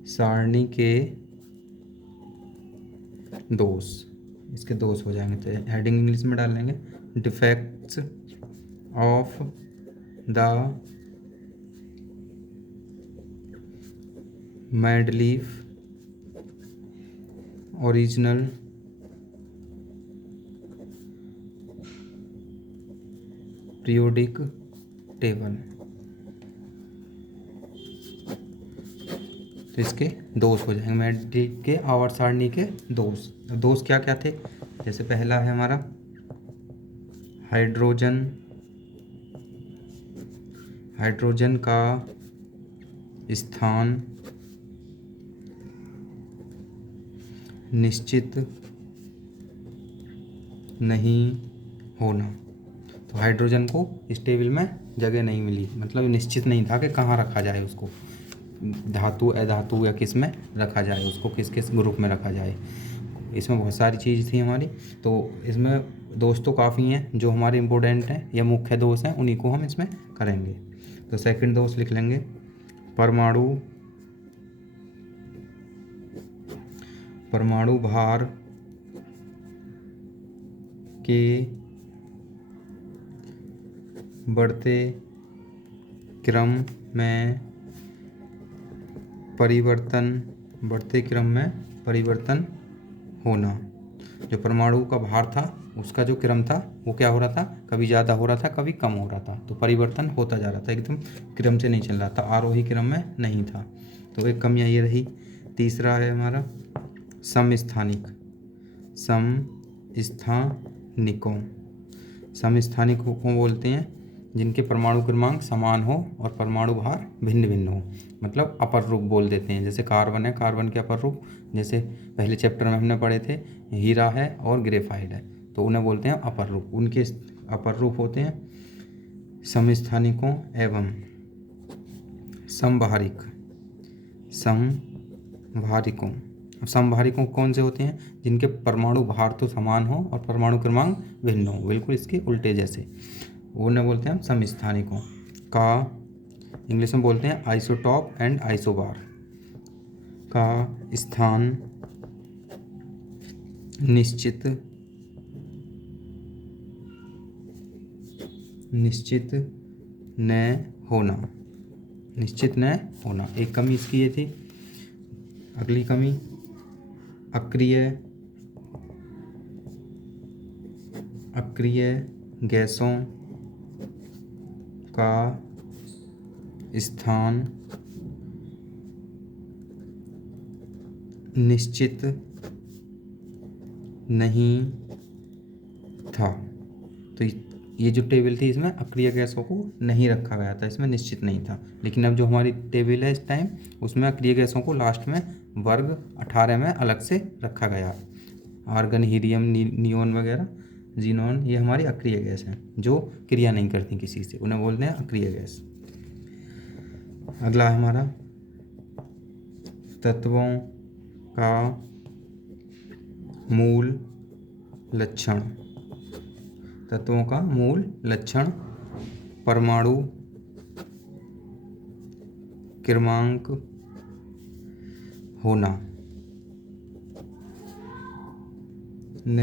सारणी के दोष, इसके दोष हो जाएंगे। तो हेडिंग इंग्लिश में डाल लेंगे, defects of the Mendeleev original periodic table. तो इसके दोष हो जाएंगे, मैडलीफ के आवर्त सारणी के दोष। दोष क्या क्या थे? जैसे पहला है हमारा हाइड्रोजन का स्थान निश्चित नहीं होना। तो हाइड्रोजन को इस टेबल में जगह नहीं मिली, मतलब निश्चित नहीं था कि कहाँ रखा जाए उसको, धातु अधातु या किस में रखा जाए, उसको किस किस ग्रुप में रखा जाए। इसमें बहुत सारी चीज़ थी हमारी। तो इसमें दोष तो काफ़ी हैं जो हमारे इम्पोर्टेंट हैं या मुख्य दोष हैं, उन्हीं को हम इसमें करेंगे। तो सेकंड दोष लिख लेंगे, परमाणु भार के बढ़ते क्रम में परिवर्तन होना। जो परमाणु का भार था उसका जो क्रम था वो क्या हो रहा था, कभी ज़्यादा हो रहा था, कभी कम हो रहा था। तो परिवर्तन होता जा रहा था, एकदम क्रम से नहीं चल रहा था, आरोही क्रम में नहीं था। तो एक कमियाँ ये रही। तीसरा है हमारा समस्थानिकों को बोलते हैं जिनके परमाणु क्रमांक समान हो और परमाणु भार भिन्न भिन्न हो, मतलब अपर रूप बोल देते हैं। जैसे कार्बन है, कार्बन के अपर रूप जैसे पहले चैप्टर में हमने पढ़े थे, हीरा है और ग्रेफाइट है, तो उन्हें बोलते हैं अपर रूप। उनके अपर रूप होते हैं समस्थानिकों एवं समभारिकों। समभारिकों कौन से होते हैं? जिनके परमाणु भार तो समान हो और परमाणु क्रमांक भिन्न हो, बिल्कुल इसके उल्टे जैसे, उन्हें बोलते हैं हम समस्थानिकों। का इंग्लिश में बोलते हैं आइसोटॉप एंड आइसोबार। का स्थान निश्चित न होना। एक कमी इसकी ये थी। अगली कमी, अक्रिय गैसों का स्थान निश्चित नहीं था। तो ये जो टेबल थी इसमें अक्रिय गैसों को नहीं रखा गया था, इसमें निश्चित नहीं था। लेकिन अब जो हमारी टेबल है इस टाइम, उसमें अक्रिय गैसों को लास्ट में वर्ग 18 में अलग से रखा गया। आर्गन, हीलियम, नियोन वगैरह, जीनोन, ये हमारी अक्रिय गैस हैं जो क्रिया नहीं करती किसी से, उन्हें बोलते हैं अक्रिय गैस। अगला है हमारा तत्वों का मूल लक्षण परमाणु क्रमांक होना, न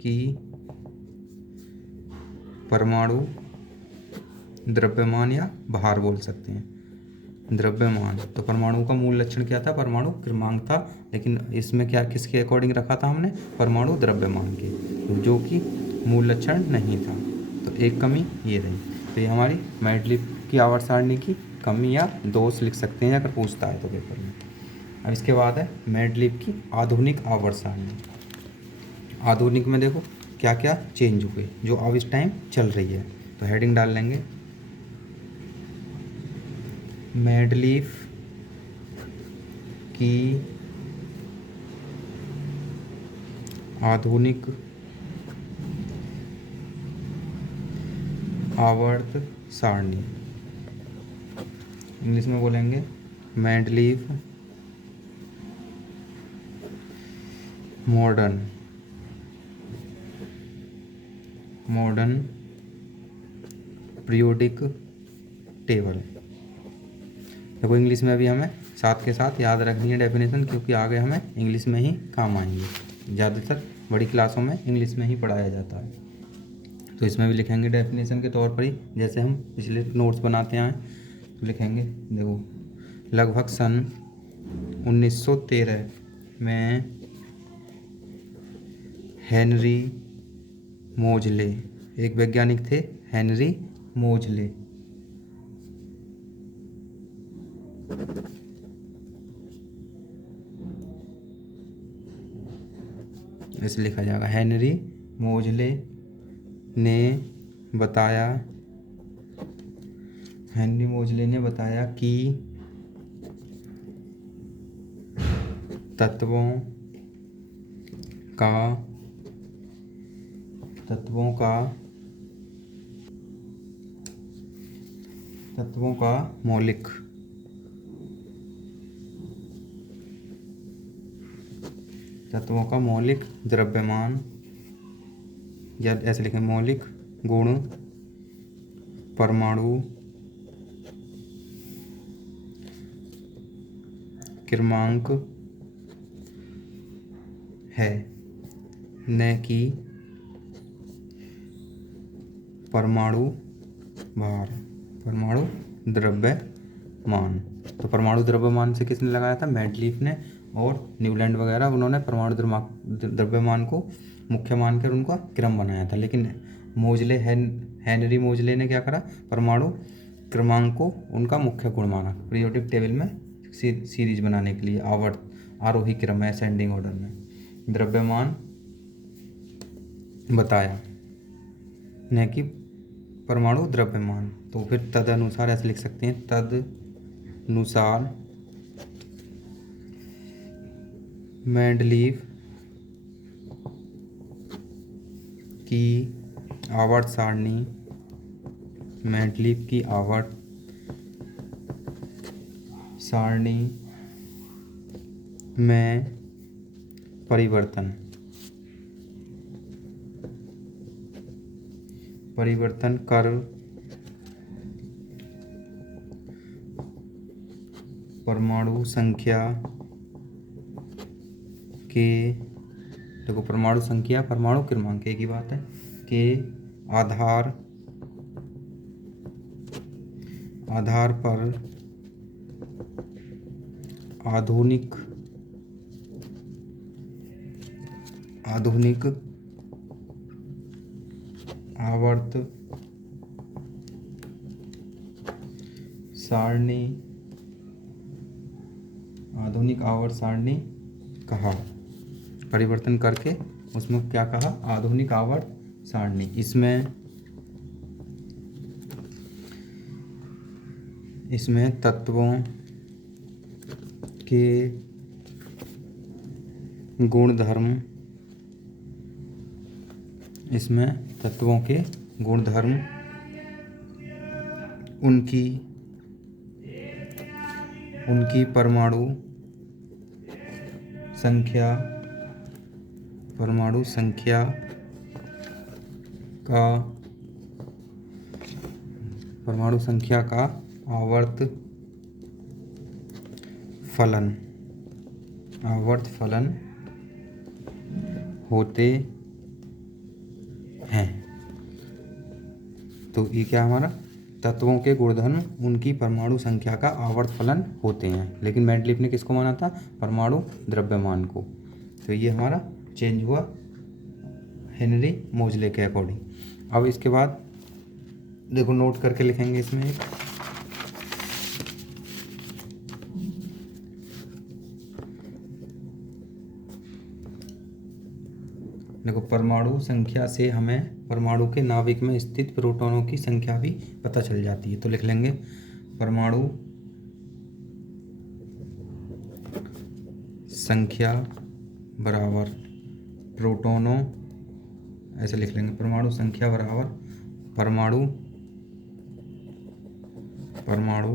कि परमाणु द्रव्यमान या भार बोल सकते हैं। द्रव्यमान, तो परमाणु का मूल लक्षण क्या था? परमाणु क्रमांक था। लेकिन इसमें क्या किसके अकॉर्डिंग रखा था हमने? परमाणु द्रव्यमान के, जो कि मूल लक्षण नहीं था। तो एक कमी ये रही। तो ये हमारी मैडलीफ की आवर्त सारणी की कमी या दोष लिख सकते हैं अगर पूछता है तो पेपर में। अब इसके बाद है मैडलीफ की आधुनिक आवर्त सारणी। आधुनिक में देखो क्या क्या चेंज हुए जो अब इस टाइम चल रही है। तो हेडिंग डाल लेंगे, मैडलीफ की आधुनिक आवर्त सारणी। इंग्लिश में बोलेंगे मैडलीफ मॉडर्न पीरियोडिक टेबल। देखो इंग्लिश में भी हमें साथ के साथ याद रखनी है डेफिनेशन, क्योंकि आगे हमें इंग्लिश में ही काम आएंगे। ज़्यादातर बड़ी क्लासों में इंग्लिश में ही पढ़ाया जाता है। तो इसमें भी लिखेंगे डेफिनेशन के तौर पर ही, जैसे हम पिछले नोट्स बनाते आए। तो लिखेंगे, देखो लगभग सन 1913 में हेनरी मोजले, एक वैज्ञानिक थे हेनरी मोजले, ऐसे लिखा जाएगा। हेनरी मोजले ने बताया, हेनरी मोजले ने बताया कि तत्वों का मौलिक द्रव्यमान, या ऐसे लिखें मौलिक गुण परमाणु क्रमांक है, न कि परमाणु भार, परमाणु द्रव्यमान। तो परमाणु द्रव्यमान से किसने लगाया था? मेंडलीफ ने और न्यूलैंड वगैरह, उन्होंने परमाणु द्रव्यमान को मुख्य मानकर उनका क्रम बनाया था। लेकिन हेनरी मोजले ने क्या करा? परमाणु क्रमांक को उनका मुख्य गुण माना, पीरियोडिक टेबल में सीरीज बनाने के लिए, आरोही क्रम में, असेंडिंग ऑर्डर में द्रव्यमान बताया, न कि परमाणु द्रव्यमान। तो फिर तदनुसार ऐसे लिख सकते हैं, तदनुसार मेंडलीफ की आवर्त सारणी में परिवर्तन कर परमाणु संख्या के, देखो परमाणु संख्या परमाणु क्रमांक एक ही बात है, के आधार पर आधुनिक आवर्त सारणी कहा, परिवर्तन करके उसमें क्या कहा? आधुनिक आवर्त सारणी। इसमें तत्वों के गुणधर्म, उनकी परमाणु संख्या का आवर्त फलन होते हैं। तो ये क्या हमारा? तत्वों के गुणधर्म उनकी परमाणु संख्या का आवर्त फलन होते हैं। लेकिन मेंडलीफ ने किसको माना था? परमाणु द्रव्यमान को। तो ये हमारा चेंज हुआ हेनरी मोजले के अकॉर्डिंग। अब इसके बाद देखो नोट करके लिखेंगे इसमें एक, देखो परमाणु संख्या से हमें परमाणु के नाभिक में स्थित प्रोटॉनों की संख्या भी पता चल जाती है। तो लिख लेंगे परमाणु संख्या बराबर प्रोटॉनों, ऐसे लिख लेंगे परमाणु संख्या बराबर परमाणु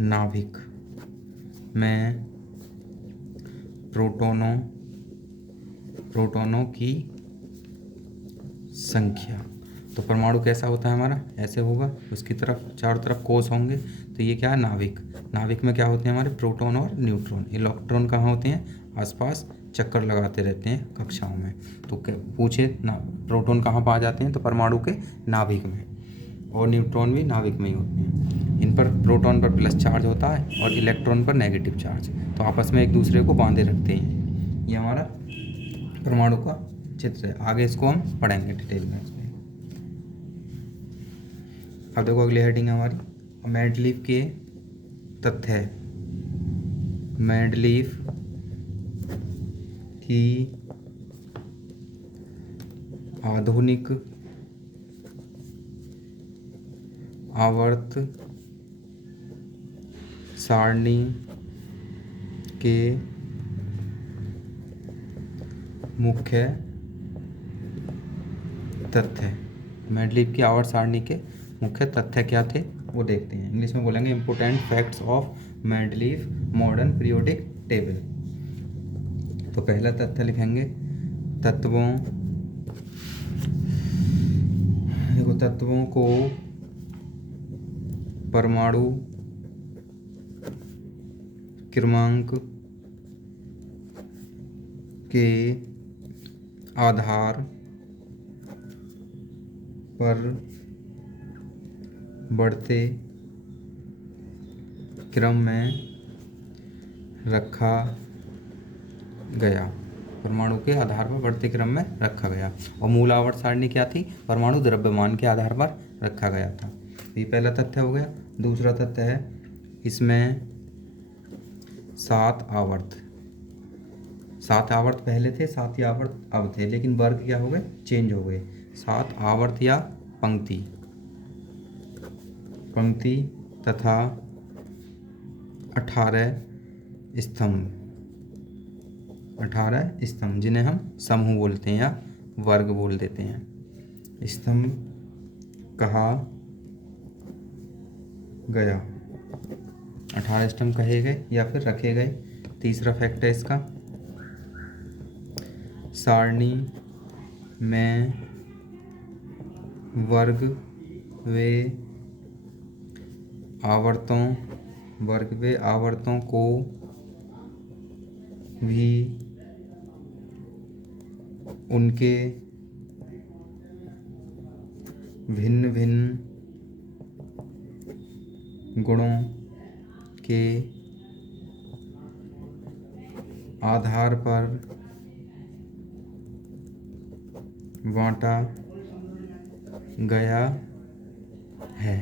नाभिक में प्रोटॉनों की संख्या। तो परमाणु कैसा होता है हमारा? ऐसे होगा, उसकी तरफ चारों तरफ कोष होंगे। तो ये क्या है? नाभिक में क्या होते हैं हमारे? प्रोटॉन और न्यूट्रॉन। इलेक्ट्रॉन कहाँ होते हैं? आसपास चक्कर लगाते रहते हैं कक्षाओं में। तो पूछे ना प्रोटॉन कहाँ पाए जाते हैं, तो परमाणु के नाभिक में, और न्यूट्रॉन भी नाभिक में ही होते हैं। इन पर प्रोटॉन पर प्लस चार्ज होता है और इलेक्ट्रॉन पर नेगेटिव चार्ज, तो आपस में एक दूसरे को बांधे रखते हैं। ये हमारा परमाणु का चित्र है। आगे इसको हम पढ़ेंगे डिटेल में। अब देखो अगली हेडिंग है हमारी मेंडलीव के तथ्य। मेंडलीव की आधुनिक आवर्त सारणी के मुख्य तथ्य। मेंडलीव की आवर्त सारणी के मुख्य तथ्य क्या थे वो देखते हैं। इंग्लिश में बोलेंगे important facts of Mendeleev modern periodic table. तो पहला तथ्य लिखेंगे तत्वों को परमाणु क्रमांक के आधार पर बढ़ते क्रम में रखा गया। परमाणु के आधार पर बढ़ते क्रम में रखा गया। और मूल आवर्त सारणी क्या थी, परमाणु द्रव्यमान के आधार पर रखा गया था। ये पहला तथ्य हो गया। दूसरा तथ्य है इसमें 7 आवर्त पहले थे, 7 ही आवर्त अब थे, लेकिन वर्ग क्या हो गए, चेंज हो गए। 7 आवर्त या पंक्ति तथा 18 स्तंभ जिन्हें हम समूह बोलते हैं या वर्ग बोल देते हैं, स्तंभ कहा गया। 18 स्तंभ कहे गए या फिर रखे गए। तीसरा फैक्ट है इसका, सारणी में वर्ग वे आवर्तों को भी उनके भिन्न भिन्न गुणों के आधार पर बांटा गया है।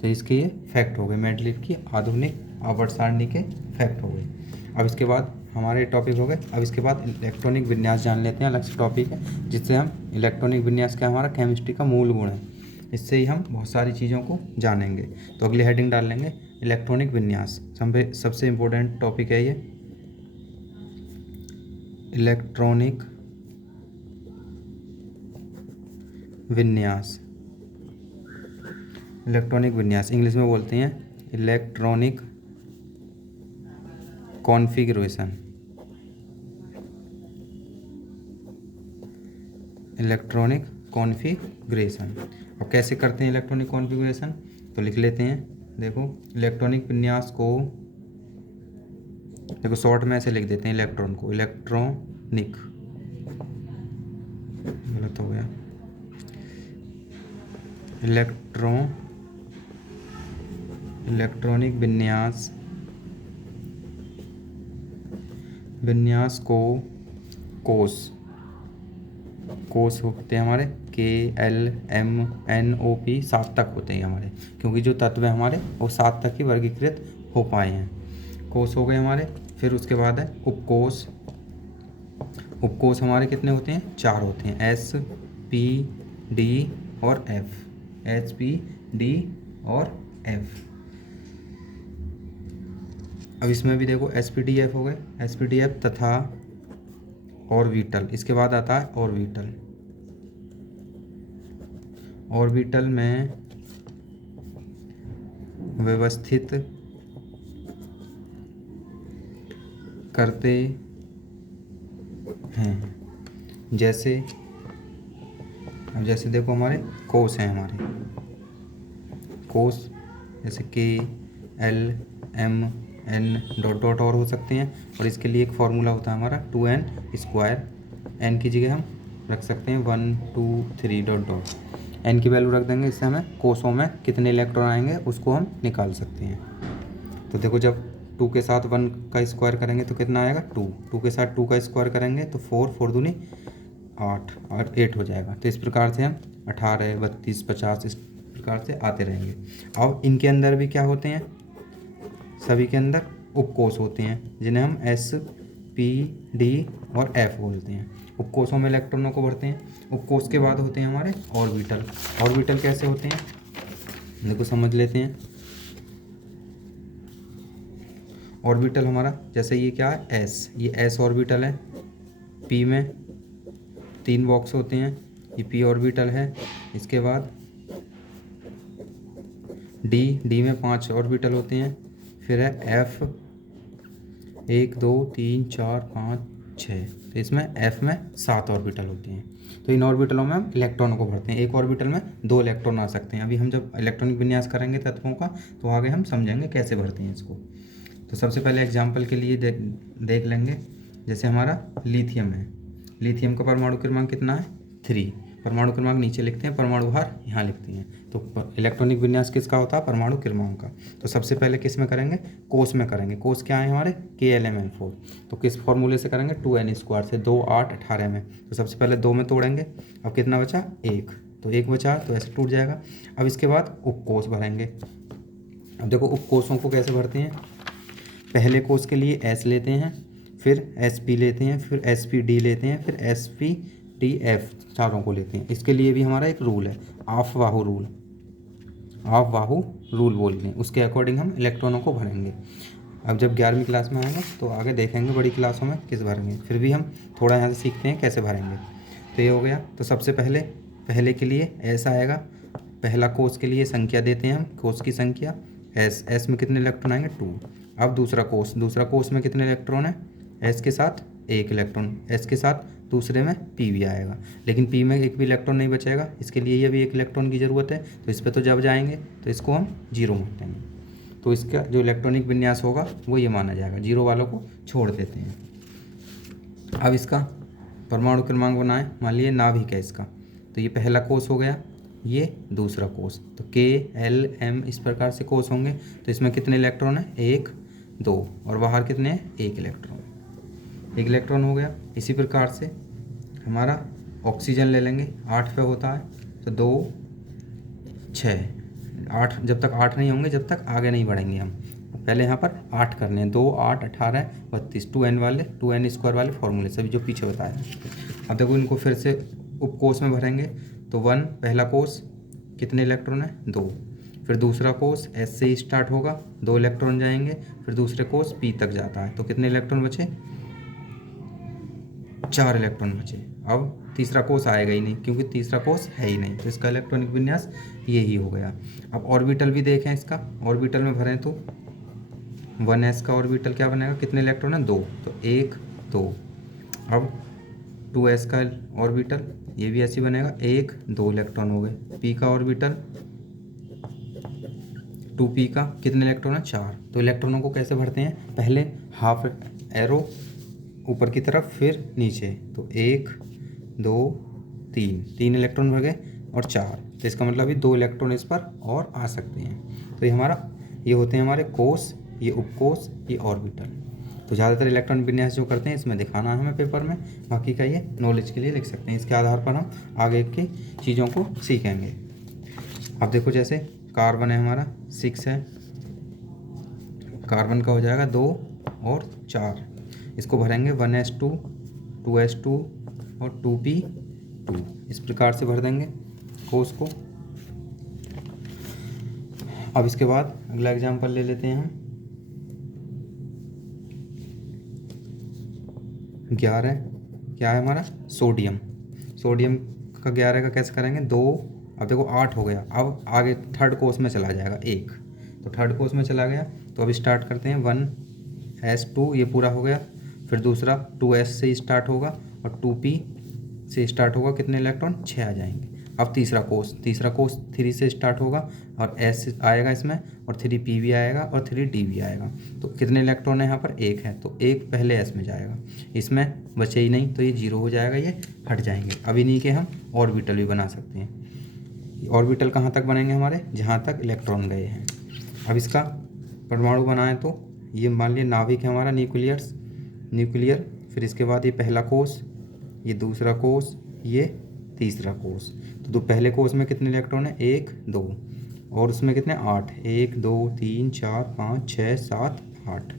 तो इसके ये फैक्ट हो गए, मेंडलीव की आधुनिक आवर्त सारणी के फैक्ट हो गए। अब इसके बाद हमारे टॉपिक हो गए। अब इसके बाद इलेक्ट्रॉनिक विन्यास जान लेते हैं, अलग से टॉपिक है, जिससे हम इलेक्ट्रॉनिक विन्यास क्या हमारा केमिस्ट्री का मूल गुण है, इससे ही हम बहुत सारी चीज़ों को जानेंगे। तो अगली हेडिंग डाल लेंगे इलेक्ट्रॉनिक विन्यास। सबसे इम्पोर्टेंट टॉपिक है ये इलेक्ट्रॉनिक विन्यास। इलेक्ट्रॉनिक विन्यास इंग्लिश में बोलते हैं इलेक्ट्रॉनिक कॉन्फ़िगरेशन। Electronic configuration. अब कैसे करते हैं इलेक्ट्रॉनिक कॉन्फ़िगरेशन, तो लिख लेते हैं। देखो इलेक्ट्रॉनिक विन्यास को देखो शॉर्ट में ऐसे लिख देते हैं इलेक्ट्रॉन को, इलेक्ट्रॉनिक, गलत हो गया, इलेक्ट्रॉनिक विन्यास को कोष होते हैं हमारे KLMNOP 7 तक होते हैं हमारे, क्योंकि जो तत्व है हमारे वो 7 तक ही वर्गीकृत हो पाए हैं। कोष हो गए हमारे। फिर उसके बाद है उपकोष। उपकोष हमारे कितने होते हैं, 4 होते हैं, S P D और F। H P D और F। अब इसमें भी देखो SPDF हो गए, SPDF तथा ऑर्बिटल। इसके बाद आता है ऑर्बिटल। ऑर्बिटल में व्यवस्थित करते हैं। जैसे देखो हमारे कोष हैं, हमारे कोष जैसे KLMNOP एन डॉट डॉट और हो सकते हैं, और इसके लिए एक फार्मूला होता है हमारा 2n स्क्वायर। एन की जगह हम रख सकते हैं 1 2 3 डॉट डॉट। एन की वैल्यू रख देंगे, इससे हमें कोसों में कितने इलेक्ट्रॉन आएंगे उसको हम निकाल सकते हैं। तो देखो जब 2 के साथ 1 का स्क्वायर करेंगे तो कितना आएगा 2, 2 के साथ 2 का स्क्वायर करेंगे तो 4, 4 दूनी 8 और 8 हो जाएगा। तो इस प्रकार से हम 18 32 50 इस प्रकार से आते रहेंगे। अब इनके अंदर भी क्या होते हैं, सभी के अंदर उपकोष होते हैं जिन्हें हम S P D और F बोलते हैं। उपकोषों में इलेक्ट्रॉनों को भरते हैं। उपकोष के बाद होते हैं हमारे ऑर्बिटल। ऑर्बिटल कैसे होते हैं देखो समझ लेते हैं। ऑर्बिटल हमारा जैसे ये क्या है S, ये S ऑर्बिटल है। P में 3 बॉक्स होते हैं, ये P ऑर्बिटल है। इसके बाद D में 5 ऑर्बिटल होते हैं। फिर है F 1 2 3 4 5 6, तो इसमें F में 7 ऑर्बिटल होते हैं। तो इन ऑर्बिटलों में हम इलेक्ट्रॉनों को भरते हैं। एक ऑर्बिटल में 2 इलेक्ट्रॉन आ सकते हैं। अभी हम जब इलेक्ट्रॉनिक विन्यास करेंगे तत्वों का तो आगे हम समझेंगे कैसे भरते हैं इसको। तो सबसे पहले एग्जाम्पल के लिए देख लेंगे। जैसे हमारा लिथियम है, लिथियम का परमाणु क्रमांक कितना है 3। परमाणु क्रमांक नीचे लिखते हैं, परमाणु भार यहाँ लिखते हैं। तो इलेक्ट्रॉनिक विन्यास किसका होता है परमाणु क्रमांक का। तो सबसे पहले किस में करेंगे कोष में करेंगे। कोष क्या है हमारे KLMn4। तो किस फॉर्मूले से करेंगे 2n स्क्वायर से, 2 8 18 में। तो सबसे पहले 2 में तोड़ेंगे, अब कितना बचा 1, तो 1 बचा तो ऐसे टूट जाएगा। अब इसके बाद उपकोष भरेंगे। अब देखो उपकोषों को कैसे भरते हैं। पहले कोष के लिए S लेते हैं, फिर SP लेते हैं, फिर SPD लेते हैं, फिर SPDF चारों को लेते हैं। इसके लिए भी हमारा एक रूल है ऑफ-बाहु रूल। ऑफ-बाहु रूल बोलते हैं, उसके अकॉर्डिंग हम इलेक्ट्रॉनों को भरेंगे। अब जब 11वीं क्लास में आएंगे तो आगे देखेंगे बड़ी क्लासों में किस भरेंगे। फिर भी हम थोड़ा यहाँ से सीखते हैं कैसे भरेंगे। तो ये हो गया। तो सबसे पहले के लिए ऐसा आएगा। पहला कोष के लिए संख्या देते हैं हम, कोष की संख्या S में कितने इलेक्ट्रॉन आएंगे 2। अब दूसरा कोष में कितने इलेक्ट्रॉन है S के साथ 1 इलेक्ट्रॉन, S के साथ दूसरे में P भी आएगा, लेकिन P में एक भी इलेक्ट्रॉन नहीं बचेगा। इसके लिए ये भी 1 इलेक्ट्रॉन की ज़रूरत है। तो इस पर तो जब जाएंगे तो इसको हम 0 मान देंगे। तो इसका जो इलेक्ट्रॉनिक विन्यास होगा वो ये माना जाएगा, 0 वालों को छोड़ देते हैं। अब इसका परमाणु क्रमांक बनाएं। मान लीजिए नाभिक है इसका, तो ये पहला कोष हो गया, ये दूसरा कोष। तो KLM इस प्रकार से कोष होंगे। तो इसमें कितने इलेक्ट्रॉन है 1 2, और बाहर कितने हैं 1 इलेक्ट्रॉन। 1 इलेक्ट्रॉन हो गया। इसी प्रकार से हमारा ऑक्सीजन ले लेंगे, 8 पे होता है। तो 2 6 8, जब तक 8 नहीं होंगे जब तक आगे नहीं बढ़ेंगे हम। पहले यहाँ पर 8 करने हैं, 2 8 18 32, 2n स्क्वायर वाले फॉर्मूले सभी जो पीछे बताए। अब देखो इनको फिर से उपकोष में भरेंगे। तो 1 पहला कोष कितने इलेक्ट्रॉन है 2। फिर दूसरा कोष S से ही स्टार्ट होगा, 2 इलेक्ट्रॉन जाएंगे। फिर दूसरे कोष P तक जाता है, तो कितने इलेक्ट्रॉन बचे 4 इलेक्ट्रॉन बचे। अब तीसरा कोष आएगा ही नहीं क्योंकि तीसरा कोष है ही नहीं, तो इसका इलेक्ट्रॉनिक विन्यास ये ही हो गया। अब ऑर्बिटल भी देखें इसका, ऑर्बिटल में भरें तो 1s का ऑर्बिटल क्या बनेगा, कितने इलेक्ट्रॉन है 2, तो 1 2। अब 2s का ऑर्बिटल ये भी ऐसे बनेगा, 1 2 इलेक्ट्रॉन हो गए। p का ऑर्बिटल 2p का कितने इलेक्ट्रॉन है 4। तो इलेक्ट्रॉनों को कैसे भरते हैं, पहले हाफ एरो ऊपर की तरफ फिर नीचे। तो 1 2 3 इलेक्ट्रॉन भर गए और 4, तो इसका मतलब भी 2 इलेक्ट्रॉन इस पर और आ सकते हैं। तो ये होते हैं हमारे कोष, ये उपकोष, ये ऑर्बिटल। तो ज़्यादातर इलेक्ट्रॉन विन्यास जो करते हैं इसमें दिखाना है हमें पेपर में, बाकी का ये नॉलेज के लिए लिख सकते हैं। इसके आधार पर हम आगे की चीज़ों को सीखेंगे। अब देखो जैसे कार्बन है हमारा 6 है, कार्बन का हो जाएगा 2 और 4। इसको भरेंगे 1s2 2s2 और 2p2, इस प्रकार से भर देंगे कोष को। अब इसके बाद अगला एग्जाम्पल ले लेते हैं हम 11। क्या है हमारा सोडियम। सोडियम का 11 का कैसे करेंगे 2। अब देखो 8 हो गया, अब आगे थर्ड कोष में चला जाएगा 1, तो थर्ड कोष में चला गया। तो अब स्टार्ट करते हैं 1s2, ये पूरा हो गया। फिर दूसरा 2s से स्टार्ट होगा और 2p से स्टार्ट होगा, कितने इलेक्ट्रॉन 6 आ जाएंगे। अब तीसरा कोस 3 से स्टार्ट होगा और S आएगा इसमें, और 3p भी आएगा और 3d भी आएगा। तो कितने इलेक्ट्रॉन है यहाँ पर? एक है, तो एक पहले S में जाएगा, इसमें बचे ही नहीं तो ये 0 हो जाएगा, ये हट जाएंगे। अब इन्हीं के हम ऑर्बिटल भी बना सकते हैं। ऑर्बिटल कहाँ तक बनेंगे हमारे? जहाँ तक इलेक्ट्रॉन गए हैं। अब इसका परमाणु बनाएं तो ये मान लिया नाभिक है हमारा, न्यूक्लियर, फिर इसके बाद ये पहला कोष, ये दूसरा कोष, ये तीसरा कोष। तो पहले कोष में कितने इलेक्ट्रॉन है? 1 2, और उसमें कितने? 8, 1 2 3 4 5 6 7 8,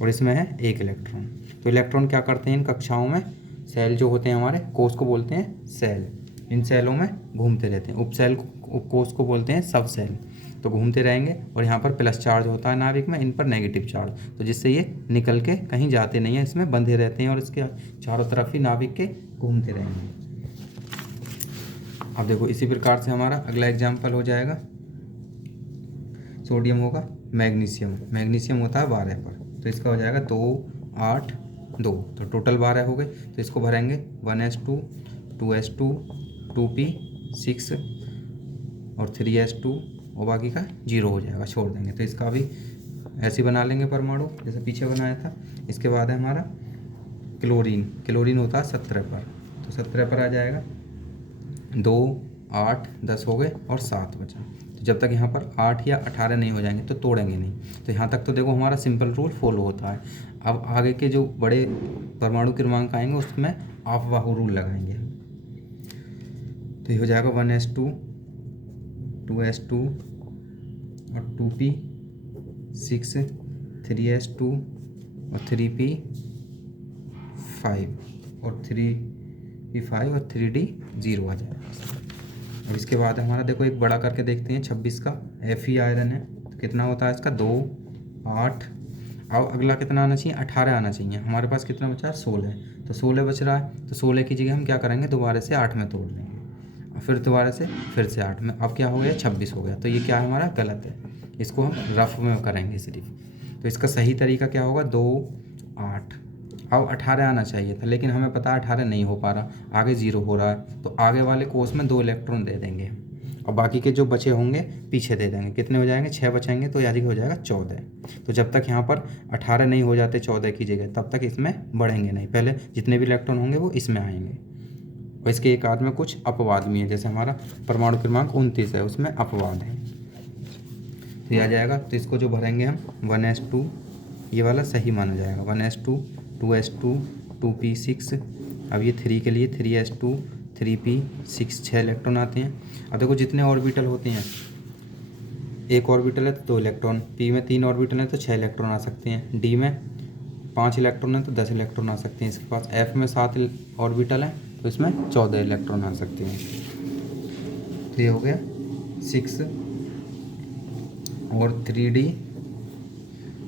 और इसमें है 1 इलेक्ट्रॉन। तो इलेक्ट्रॉन क्या करते हैं इन कक्षाओं में? सेल जो होते हैं हमारे, कोष को बोलते हैं सेल, इन सेलों में घूमते रहते हैं। उपकोष को बोलते हैं सब सेल। तो घूमते रहेंगे, और यहाँ पर प्लस चार्ज होता है नाभिक में, इन पर नेगेटिव चार्ज, तो जिससे ये निकल के कहीं जाते नहीं हैं, इसमें बंधे रहते हैं और इसके चारों तरफ ही नाभिक के घूमते रहेंगे। अब देखो इसी प्रकार से हमारा अगला एग्जाम्पल हो जाएगा, सोडियम होगा मैग्नीशियम होता है 12 पर, तो इसका हो जाएगा 2 8 2, तो टोटल 12 हो गए। तो इसको भरेंगे 1s2 2s2 2p 6 और 3s2, और बाकी का 0 हो जाएगा, छोड़ देंगे। तो इसका भी ऐसे बना लेंगे परमाणु जैसे पीछे बनाया था। इसके बाद है हमारा क्लोरीन होता है 17 पर, तो 17 पर आ जाएगा, 2 8 10 हो गए और 7 बचा। तो जब तक यहाँ पर 8 या 18 नहीं हो जाएंगे तो तोड़ेंगे नहीं। तो यहाँ तक तो देखो हमारा सिंपल रूल फॉलो होता है। अब आगे के जो बड़े परमाणु क्रमांक आएंगे उसमें अफवाह रूल लगाएंगे। तो ये हो जाएगा 1s2 2s2 और 2p 6 3s2 और 3p 5 और 3p 5 और 3d 0 आ जाएगा। अब इसके बाद हमारा देखो एक बड़ा करके देखते हैं 26 का Fe आयरन है, तो कितना होता है इसका? 2 8। अब अगला कितना आना चाहिए? 18 आना चाहिए। हमारे पास कितना बचा है? 16। तो 16 बच रहा है, तो 16 की जगह हम क्या करेंगे? दोबारा से 8 में तोड़ लेंगे, और फिर दोबारा से फिर से 8 में। अब क्या हो गया? 26 हो गया। तो ये क्या है हमारा? गलत है, इसको हम रफ में करेंगे सिर्फ। तो इसका सही तरीका क्या होगा? 2 8। अब 18 आना चाहिए था, लेकिन हमें पता है 18 नहीं हो पा रहा, आगे 0 हो रहा है, तो आगे वाले कोष में 2 इलेक्ट्रॉन दे देंगे, और बाकी के जो बचे होंगे पीछे दे देंगे। कितने हो जाएंगे? 6 बचेंगे, तो यानी हो जाएगा 14। तो जब तक यहाँ पर 18 नहीं हो जाते 14 की जगह, तब तक इसमें बढ़ेंगे नहीं, पहले जितने भी इलेक्ट्रॉन होंगे वो इसमें आएंगे। और इसके एक आध में कुछ अपवाद भी हैं, जैसे हमारा परमाणु क्रमांक 29 है, उसमें अपवाद है, तो ये आ जाएगा। तो इसको जो भरेंगे हम 1s2, ये वाला सही माना जाएगा, 1s2 2s2 2p6। अब ये 3 के लिए 3s2 3p6, 6 इलेक्ट्रॉन आते हैं। अब देखो जितने ऑर्बिटल होते हैं, एक ऑर्बिटल है तो 2 इलेक्ट्रॉन, p में 3 ऑर्बिटल है तो 6 इलेक्ट्रॉन आ सकते हैं, d में 5 इलेक्ट्रॉन है तो 10 इलेक्ट्रॉन आ सकते हैं इसके पास, f में 7 ऑर्बिटल है तो इसमें 14 इलेक्ट्रॉन आ सकते हैं। तो ये हो गया 6 और 3d,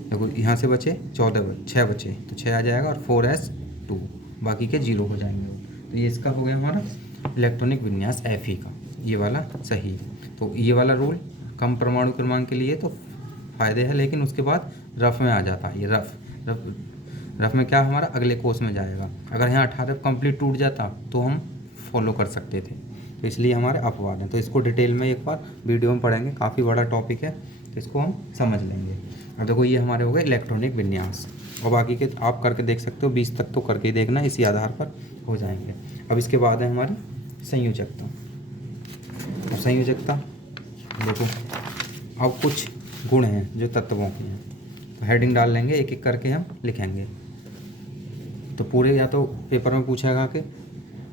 देखो यहाँ से बचे 6 बचे, तो 6 आ जाएगा, और 4s2, बाकी के 0 हो जाएंगे। तो ये इसका हो गया हमारा इलेक्ट्रॉनिक विन्यास Fe का, ये वाला सही है। तो ये वाला रूल कम परमाणु क्रमांक के लिए तो फ़ायदे है, लेकिन उसके बाद रफ में आ जाता है। ये रफ में क्या हमारा अगले कोर्स में जाएगा। अगर यहाँ 18 कंप्लीट टूट जाता तो हम फॉलो कर सकते थे, तो इसलिए हमारे अपवाद हैं। तो इसको डिटेल में एक बार वीडियो में पढ़ेंगे, काफ़ी बड़ा टॉपिक है, तो इसको हम समझ लेंगे। अब देखो ये हमारे हो गए इलेक्ट्रॉनिक विन्यास, और बाकी के आप करके देख सकते हो, 20 तक तो करके ही देखना, इसी आधार पर हो जाएंगे। अब इसके बाद है हमारी संयोजकता। अब संयोजकता देखो, अब कुछ गुण हैं जो तत्वों के हैं, तो हेडिंग डाल लेंगे, एक एक करके हम लिखेंगे। तो पूरे या तो पेपर में पूछेगा कि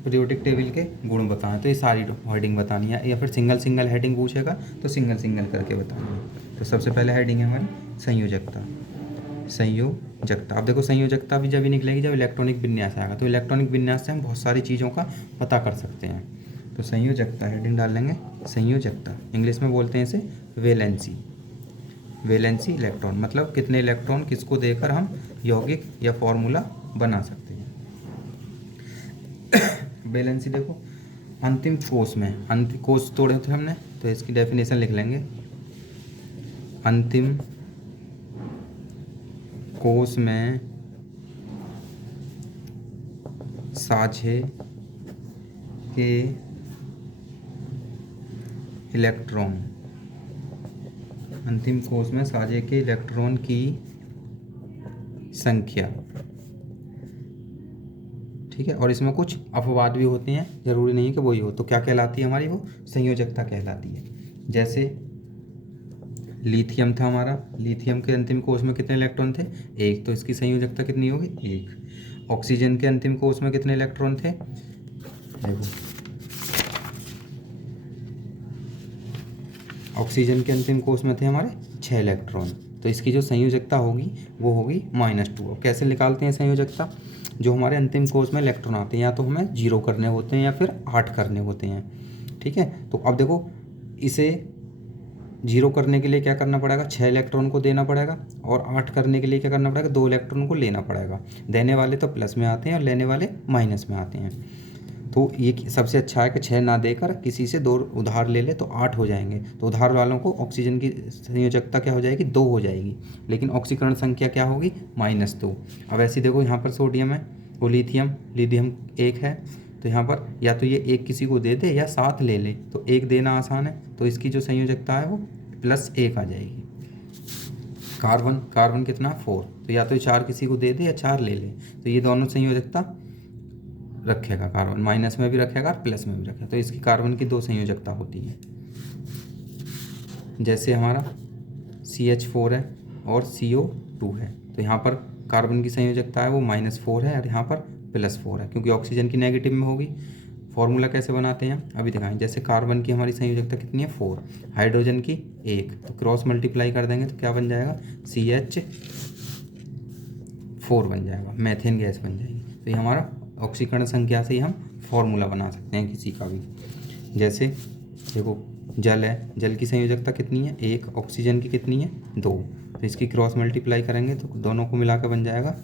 पीरियोडिक टेबल के गुण बताएं, तो ये सारी हेडिंग बतानी है, या फिर सिंगल हेडिंग पूछेगा तो सिंगल करके बतानी है। तो सबसे पहले हेडिंग है हमारी संयोजकता। अब देखो संयोजकता भी जब ही निकलेगी जब इलेक्ट्रॉनिक विन्यास आएगा, तो इलेक्ट्रॉनिक विन्यास से हम बहुत सारी चीज़ों का पता कर सकते हैं। तो संयोजकता हेडिंग डाल लेंगे, संयोजकता इंग्लिश में बोलते हैं इसे वैलेंसी इलेक्ट्रॉन, मतलब कितने इलेक्ट्रॉन किसको देकर हम यौगिक या फॉर्मूला बना सकते हैं। वैलेंसी देखो, अंतिम कोष तोड़े थे हमने, तो इसकी डेफिनेशन लिख लेंगे। अंतिम कोष में साझे के इलेक्ट्रॉन, अंतिम कोश में साजे के इलेक्ट्रॉन की संख्या। ठीक है, और इसमें कुछ अपवाद भी होते हैं, जरूरी नहीं है कि वही हो। तो क्या कहलाती है हमारी, वो संयोजकता कहलाती है। जैसे लिथियम था हमारा, लिथियम के अंतिम कोश में कितने इलेक्ट्रॉन थे, एक, तो इसकी संयोजकता कितनी होगी, एक। ऑक्सीजन के अंतिम कोश में कितने इलेक्ट्रॉन थे, देखो ऑक्सीजन के अंतिम कोश में थे हमारे 6 इलेक्ट्रॉन, तो इसकी जो संयोजकता होगी वो होगी -2। अब कैसे निकालते हैं संयोजकता, जो हमारे अंतिम कोश में इलेक्ट्रॉन आते हैं या तो हमें 0 करने होते हैं या फिर 8 करने होते हैं। ठीक है, तो अब देखो इसे 0 करने के लिए क्या करना पड़ेगा, 6 इलेक्ट्रॉन को देना पड़ेगा, और 8 करने के लिए क्या करना पड़ेगा, 2 इलेक्ट्रॉन को लेना पड़ेगा। देने वाले तो प्लस में आते हैं और लेने वाले माइनस में आते हैं। तो ये सबसे अच्छा है कि 6 ना देकर किसी से 2 उधार ले ले तो 8 हो जाएंगे। तो उधार वालों को ऑक्सीजन की संयोजकता क्या हो जाएगी, 2 हो जाएगी, लेकिन ऑक्सीकरण संख्या क्या होगी, -2। अब ऐसे देखो यहाँ पर सोडियम है, वो लिथियम 1 है, तो यहाँ पर या तो ये 1 किसी को दे दे या 7 ले ले, तो 1 देना आसान है, तो इसकी जो संयोजकता है वो +1 आ जाएगी। कार्बन कितना, 4, तो या तो 4 किसी को दे दे या 4 ले ले, तो ये दोनों संयोजकता रखेगा, कार्बन माइनस में भी रखेगा और प्लस में भी रखेगा। तो इसकी कार्बन की 2 संयोजकता होती है। जैसे हमारा CH4 है और CO2 है, तो यहाँ पर कार्बन की संयोजकता है वो -4 है और यहाँ पर +4 है, क्योंकि ऑक्सीजन की नेगेटिव में होगी। फॉर्मूला कैसे बनाते हैं अभी दिखाएं। जैसे कार्बन की हमारी संयोजकता कितनी है, 4, हाइड्रोजन की 1, तो क्रॉस मल्टीप्लाई कर देंगे तो क्या बन जाएगा, CH4 बन जाएगा, मैथेन गैस बन जाएगी। तो ये हमारा ऑक्सीकरण संख्या से ही हम फॉर्मूला बना सकते हैं किसी का भी। जैसे देखो जल है, जल की संयोजकता कितनी है, 1, ऑक्सीजन की कितनी है, 2, तो इसकी क्रॉस मल्टीप्लाई करेंगे तो दोनों को मिलाकर बन जाएगा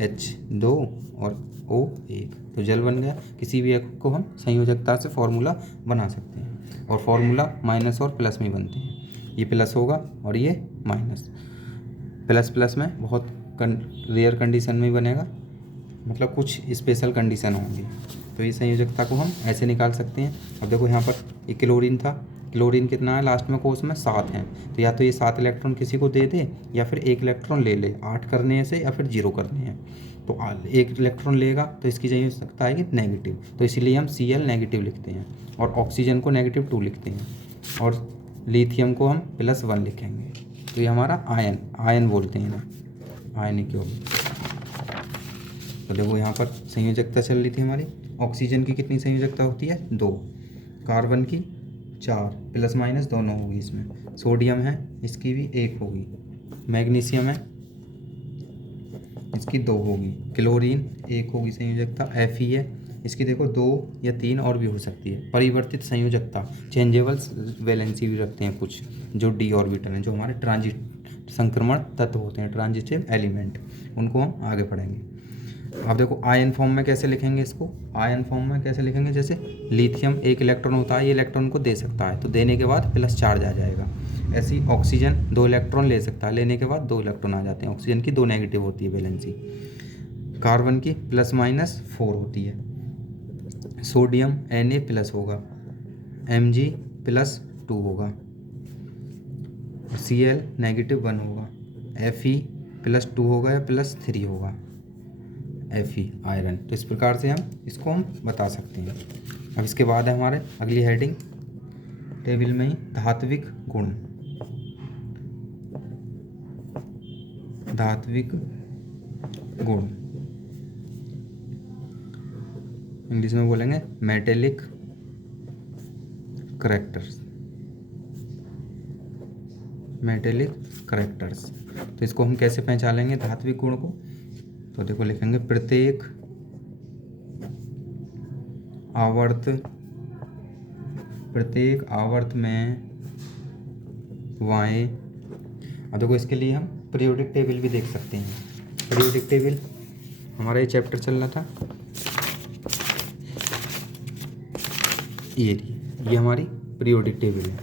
H2 और O1, तो जल बन गया। किसी भी एक को हम संयोजकता से फॉर्मूला बना सकते हैं, और फॉर्मूला माइनस और प्लस में बनते हैं। ये प्लस होगा और ये माइनस, प्लस में बहुत रेयर कंडीशन में ही बनेगा, मतलब कुछ स्पेशल कंडीशन होंगी। तो ये संयोजकता को हम ऐसे निकाल सकते हैं। अब देखो यहाँ पर ये क्लोरीन था, क्लोरीन कितना है लास्ट में कोर्स में, 7 है, तो या तो ये 7 इलेक्ट्रॉन किसी को दे दे या फिर 1 इलेक्ट्रॉन ले ले, 8 करने से या फिर 0 करने हैं। तो 1 इलेक्ट्रॉन लेगा तो इसकी संयोजकता आएगी नेगेटिव, तो इसीलिए हम Cl नेगेटिव लिखते हैं, और ऑक्सीजन को -2 लिखते हैं, और लिथियम को हम +1 लिखेंगे। तो ये हमारा आयन बोलते हैं ना, आयनिक यौगिक। तो देखो यहाँ पर संयोजकता चल रही थी हमारी, ऑक्सीजन की कितनी संयोजकता होती है, 2, कार्बन की 4, प्लस माइनस दोनों होगी इसमें, सोडियम है इसकी भी 1 होगी, मैग्नीशियम है इसकी 2 होगी, क्लोरीन 1 होगी संयोजकता, Fe है इसकी देखो 2 या 3 और भी हो सकती है। परिवर्तित संयोजकता, चेंजेबल वैलेंसी भी रखते हैं कुछ, जो d ऑर्बिटल हैं, जो हमारे ट्रांजिट संक्रमण तत्व होते हैं, ट्रांजिटिव एलिमेंट, उनको हम आगे पढ़ेंगे। अब देखो आयन फॉर्म में कैसे लिखेंगे इसको, आयन फॉर्म में कैसे लिखेंगे, जैसे लिथियम 1 इलेक्ट्रॉन होता है, ये इलेक्ट्रॉन को दे सकता है, तो देने के बाद प्लस चार्ज आ जाएगा। ऐसे ही ऑक्सीजन 2 इलेक्ट्रॉन ले सकता है, लेने के बाद 2 इलेक्ट्रॉन आ जाते हैं, ऑक्सीजन की 2 नेगेटिव होती है वैलेंसी। कार्बन की +-4 होती है, सोडियम Na+ होगा, Mg +2 होगा, Cl -1 होगा, Fe +2 होगा या +3 होगा, Fe आयरन। तो इस प्रकार से इसको हम बता सकते हैं। अब इसके बाद है हमारे अगली हेडिंग टेबल में ही धात्विक गुण, धात्विक गुण इंग्लिश में बोलेंगे मेटेलिक करैक्टर्स, मेटेलिक करैक्टर्स। तो इसको हम कैसे पहचानेंगे धात्विक गुण को, तो देखो लिखेंगे प्रत्येक आवर्त में वाएं। अब देखो इसके लिए हम पीरियोडिक टेबल भी देख सकते हैं। पीरियोडिक टेबल हमारा ये चैप्टर चल रहा था, ये हमारी पीरियोडिक टेबल है।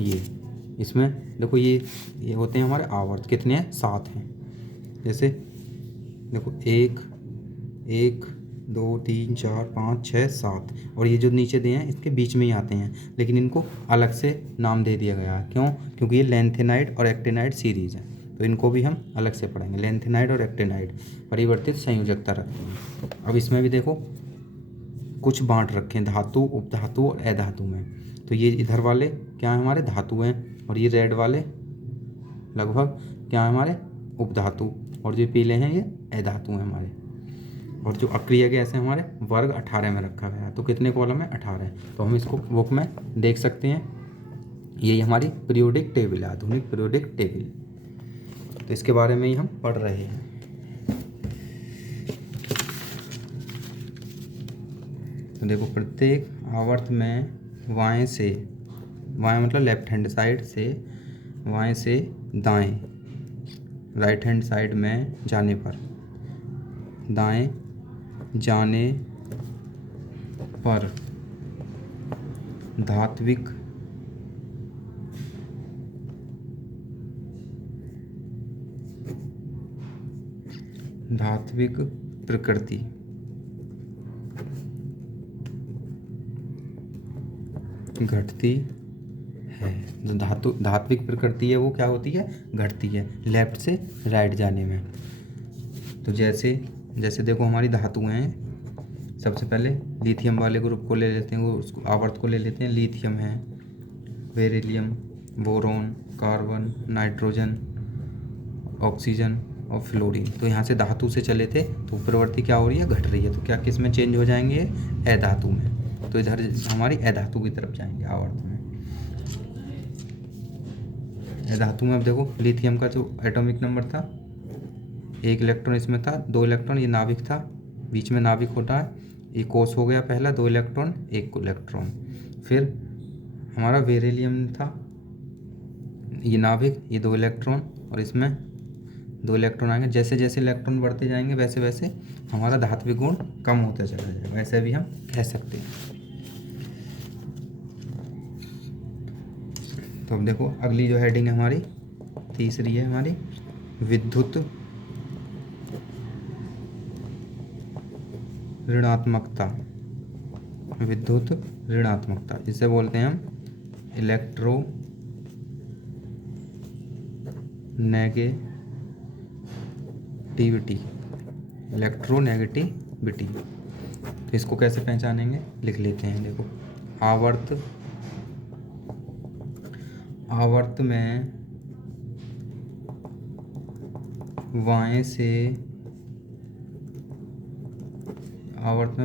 ये इसमें देखो ये होते हैं हमारे आवर्त, कितने हैं, 7 हैं। जैसे देखो 1, 1, 2 3 4 5 6 7 और ये जो नीचे दिए हैं इसके बीच में ही आते हैं, लेकिन इनको अलग से नाम दे दिया गया है। क्यों? क्योंकि ये लैंथेनाइड और एक्टिनाइड सीरीज़ है, तो इनको भी हम अलग से पढ़ेंगे। लैंथेनाइड और एक्टिनाइड परिवर्तित संयोजकता रखते हैं। अब इसमें भी देखो कुछ बांट रखे हैं, धातु, उपधातु और अधातु में। तो ये इधर वाले क्या है हमारे धातु हैं, और ये रेड वाले लगभग क्या है हमारे उपधातु, और जो पीले हैं ये अधातु हैं हमारे। और जो अक्रिय गैस है हमारे वर्ग 18 में रखा गया है। तो कितने कॉलम है? 18। तो हम इसको बुक में देख सकते हैं। यही हमारी पीरियोडिक टेबल है, आधुनिक पीरियोडिक टेबल। तो इसके बारे में ही हम पढ़ रहे हैं। तो देखो प्रत्येक आवर्त में बाएं से, बाएं मतलब लेफ्ट हैंड साइड से, बाएं से दाएं राइट हैंड साइड में जाने पर, दाएं जाने पर धात्विक प्रकृति घटती है। जो धात्विक प्रकृति है वो क्या होती है? घटती है लेफ्ट से राइट जाने में। तो जैसे जैसे देखो हमारी धातुएं हैं, सबसे पहले लिथियम वाले ग्रुप को ले लेते हैं, वो उसको आवर्त को ले लेते हैं। लिथियम है, beryllium, boron, carbon, nitrogen, oxygen और फ्लोरीन। तो यहाँ से धातु से चले थे तो प्रवृत्ति क्या हो रही है? घट रही है। तो क्या किस में चेंज हो जाएंगे? अधातु में। तो इधर हमारी अधातु की तरफ जाएंगे आवर्त में। अधातु में अब देखो लिथियम का जो एटॉमिक नंबर था, 1 इलेक्ट्रॉन इसमें था, 2 इलेक्ट्रॉन, ये नाभिक था, बीच में नाभिक होता है, ये कोष हो गया पहला, 2 इलेक्ट्रॉन 1 इलेक्ट्रॉन। फिर हमारा बेरिलियम था, ये नाभिक, ये 2 इलेक्ट्रॉन, और इसमें 2 इलेक्ट्रॉन आएंगे। जैसे जैसे इलेक्ट्रॉन बढ़ते जाएंगे वैसे वैसे हमारा धात्विक गुण कम होता चला जाएगा, वैसे भी हम कह सकते हैं। तो अब देखो अगली जो हेडिंग है हमारी, तीसरी है हमारी विद्युत ऋणात्मकता। विद्युत ऋणात्मकता जिसे बोलते हैं हम इलेक्ट्रो नेगेटिविटी। इलेक्ट्रोनेगेटिविटी। तो इसको कैसे पहचानेंगे? लिख लेते हैं। देखो आवर्त में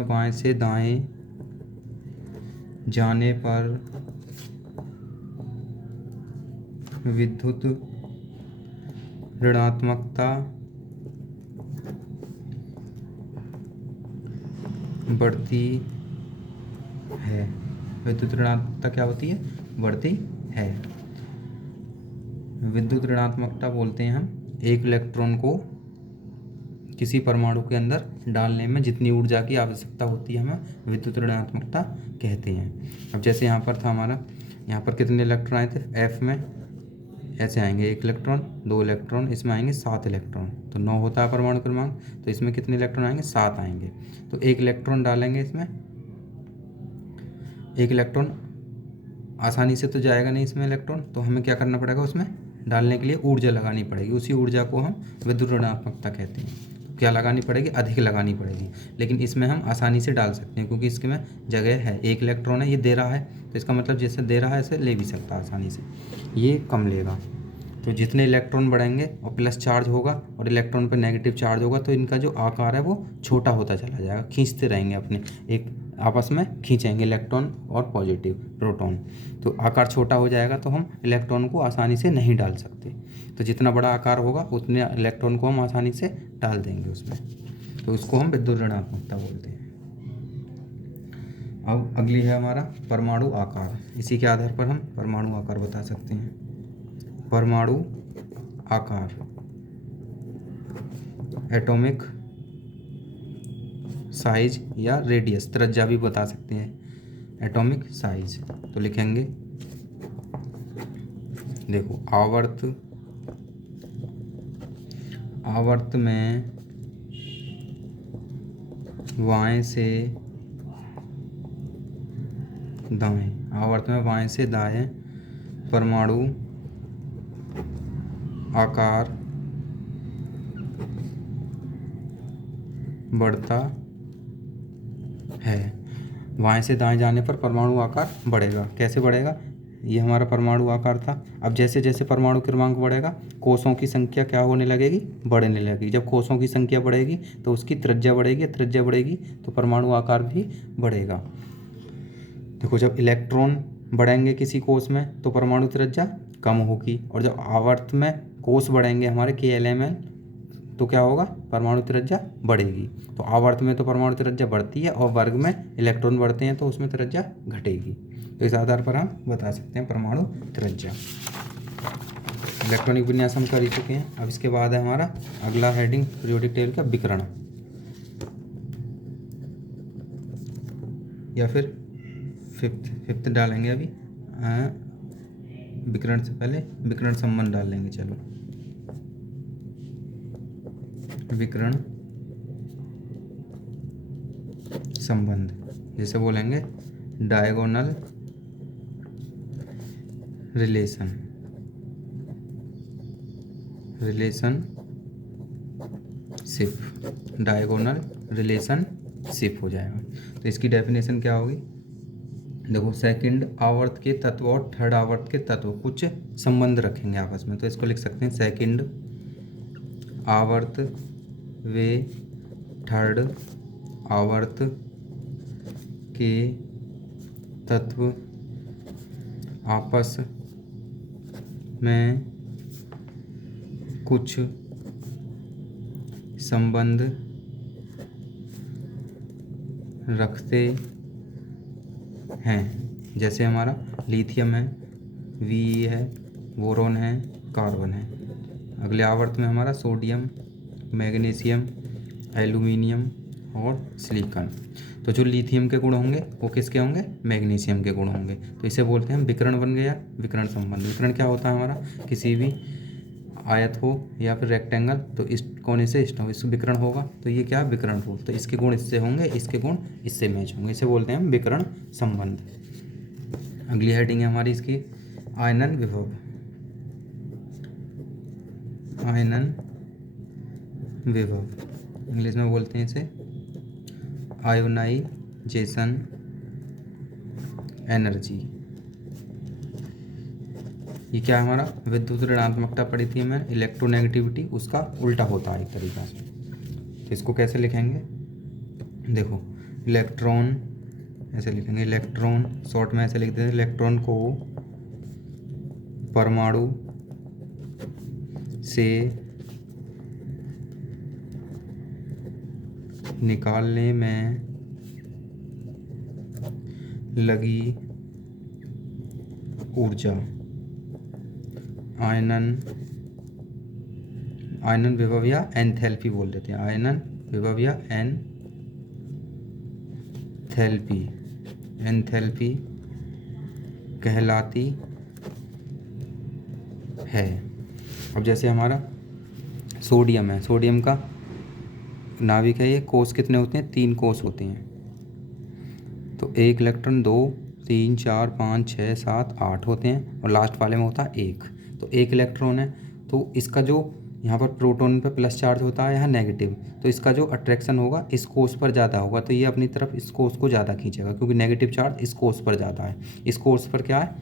बाएं से दाएं जाने पर विद्युत ऋणात्मकता बढ़ती है। विद्युत ऋणात्मकता क्या होती है? बढ़ती है। विद्युत ऋणात्मकता बोलते हैं हम एक इलेक्ट्रॉन को किसी परमाणु के अंदर डालने में जितनी ऊर्जा की आवश्यकता होती है हमें विद्युत ऋणात्मकता कहते हैं। अब जैसे यहाँ पर था हमारा, यहाँ पर कितने इलेक्ट्रॉन आए थे? एफ में ऐसे आएंगे 1 इलेक्ट्रॉन, 2 इलेक्ट्रॉन, इसमें आएंगे 7 इलेक्ट्रॉन। तो 9 होता है परमाणु क्रमांक, तो इसमें कितने इलेक्ट्रॉन आएंगे? 7 आएंगे। तो 1 इलेक्ट्रॉन डालेंगे इसमें, 1 इलेक्ट्रॉन आसानी से तो जाएगा नहीं इसमें इलेक्ट्रॉन, तो हमें क्या करना पड़ेगा? उसमें डालने के लिए ऊर्जा लगानी पड़ेगी। उसी ऊर्जा को हम विद्युत ऋणात्मकता कहते हैं। तो क्या लगानी पड़ेगी? अधिक लगानी पड़ेगी। लेकिन इसमें हम आसानी से डाल सकते हैं क्योंकि इसके में जगह है। 1 इलेक्ट्रॉन है, ये दे रहा है, तो इसका मतलब जैसे दे रहा है ऐसे ले भी सकता है आसानी से, ये कम लेगा। तो जितने इलेक्ट्रॉन बढ़ेंगे और प्लस चार्ज होगा और इलेक्ट्रॉन पर नेगेटिव चार्ज होगा, तो इनका जो आकार है वो छोटा होता चला जाएगा। खींचते रहेंगे अपने, एक आपस में खींचेंगे इलेक्ट्रॉन और पॉजिटिव प्रोटॉन, तो आकार छोटा हो जाएगा, तो हम इलेक्ट्रॉन को आसानी से नहीं डाल सकते। तो जितना बड़ा आकार होगा उतने इलेक्ट्रॉन को हम आसानी से डाल देंगे उसमें। तो इसको हम विद्युत ऋणात्मकता बोलते हैं। अब अगली है हमारा परमाणु आकार। इसी के आधार पर हम परमाणु आकार बता सकते हैं। परमाणु आकार, एटॉमिक साइज या रेडियस, त्रिज्या भी बता सकते हैं। एटॉमिक साइज तो लिखेंगे, देखो आवर्त में बाएं से दाएं, आवर्त में बाएं से दाएं परमाणु आकार बढ़ता है। बाएं से दाएं जाने पर परमाणु आकार बढ़ेगा। कैसे बढ़ेगा? ये हमारा परमाणु आकार था। अब जैसे जैसे परमाणु क्रमांक बढ़ेगा कोषों की संख्या क्या होने लगेगी? बढ़ने लगेगी। जब कोषों की संख्या बढ़ेगी तो उसकी त्रिज्या बढ़ेगी, त्रिज्या बढ़ेगी तो परमाणु आकार भी बढ़ेगा। देखो, जब इलेक्ट्रॉन बढ़ेंगे किसी कोष में तो परमाणु त्रिज्या कम होगी, और जब आवर्त में कोष बढ़ेंगे हमारे KLML तो क्या होगा? परमाणु त्रिज्या बढ़ेगी। तो आवर्त में तो परमाणु त्रिज्या बढ़ती है और वर्ग में इलेक्ट्रॉन बढ़ते हैं तो उसमें त्रिज्या घटेगी। तो इस आधार पर हम बता सकते हैं परमाणु त्रिज्या। इलेक्ट्रॉनिक विन्यास हम कर ही चुके हैं। अब इसके बाद है हमारा अगला हेडिंग पीरियोडिक टेबल का विकर्ण, या फिर फिफ्थ डालेंगे अभी। विकर्ण से पहले विकर्ण संबंध डाल लेंगे। चलो, विकर्ण संबंध, जैसे बोलेंगे डायगोनल रिलेशनशिप डायगोनल रिलेशनशिप हो जाएगा। तो इसकी डेफिनेशन क्या होगी? देखो, सेकंड आवर्त के तत्व और थर्ड आवर्त के तत्व कुछ संबंध रखेंगे आपस में, तो इसको लिख सकते हैं सेकंड आवर्त वे थर्ड आवर्त के तत्व आपस में कुछ संबंध रखते हैं। जैसे हमारा लिथियम है, वी है, बोरोन है, कार्बन है। अगले आवर्त में हमारा सोडियम, मैग्नीशियम, एल्यूमिनियम और सिलिकॉन। तो जो लिथियम के गुण होंगे वो किसके होंगे? मैग्नीशियम के गुण होंगे। तो इसे बोलते हैं विकर्ण बन गया विकर्ण संबंध। विकर्ण क्या होता है हमारा? किसी भी आयत हो या फिर रेक्टेंगल, तो इस कोने से इस विकर्ण होगा तो ये क्या? विकर्ण रूप। to इसके गुण इससे होंगे, इसके गुण इससे मैच होंगे, इसे बोलते हैं हम विकर्ण संबंध। अगली हेडिंग है हमारी इसकी आयनन विभव। आयनन विभव इंग्लिश में बोलते हैं इसे आयोनाइजेशन एनर्जी। ये क्या है हमारा? विद्युत ऋणात्मकता पढ़ी थी हमें, इलेक्ट्रोनेगेटिविटी, उसका उल्टा होता है एक तरीका से। तो इसको कैसे लिखेंगे? देखो, इलेक्ट्रॉन ऐसे लिखेंगे, इलेक्ट्रॉन शॉर्ट में ऐसे लिख देते हैं, इलेक्ट्रॉन को परमाणु से निकालने में लगी ऊर्जा आयनन विभव या एंथैल्पी बोल देते हैं। आयनन विभव या एंथैल्पी कहलाती है। अब जैसे हमारा सोडियम है, सोडियम का नाभिक है, ये कोष कितने होते हैं? 3 कोष होते हैं। तो एक इलेक्ट्रॉन 2 3 4 5 6 7 8 होते हैं और लास्ट वाले में होता है 1। तो एक इलेक्ट्रॉन है तो इसका जो यहाँ पर प्रोटॉन पे प्लस चार्ज होता है, यहाँ नेगेटिव, तो इसका जो अट्रैक्शन होगा इस कोष पर ज़्यादा होगा, तो ये अपनी तरफ इस कोष को ज़्यादा खींचेगा क्योंकि नेगेटिव चार्ज इस कोष पर ज़्यादा है। इस कोष पर क्या है?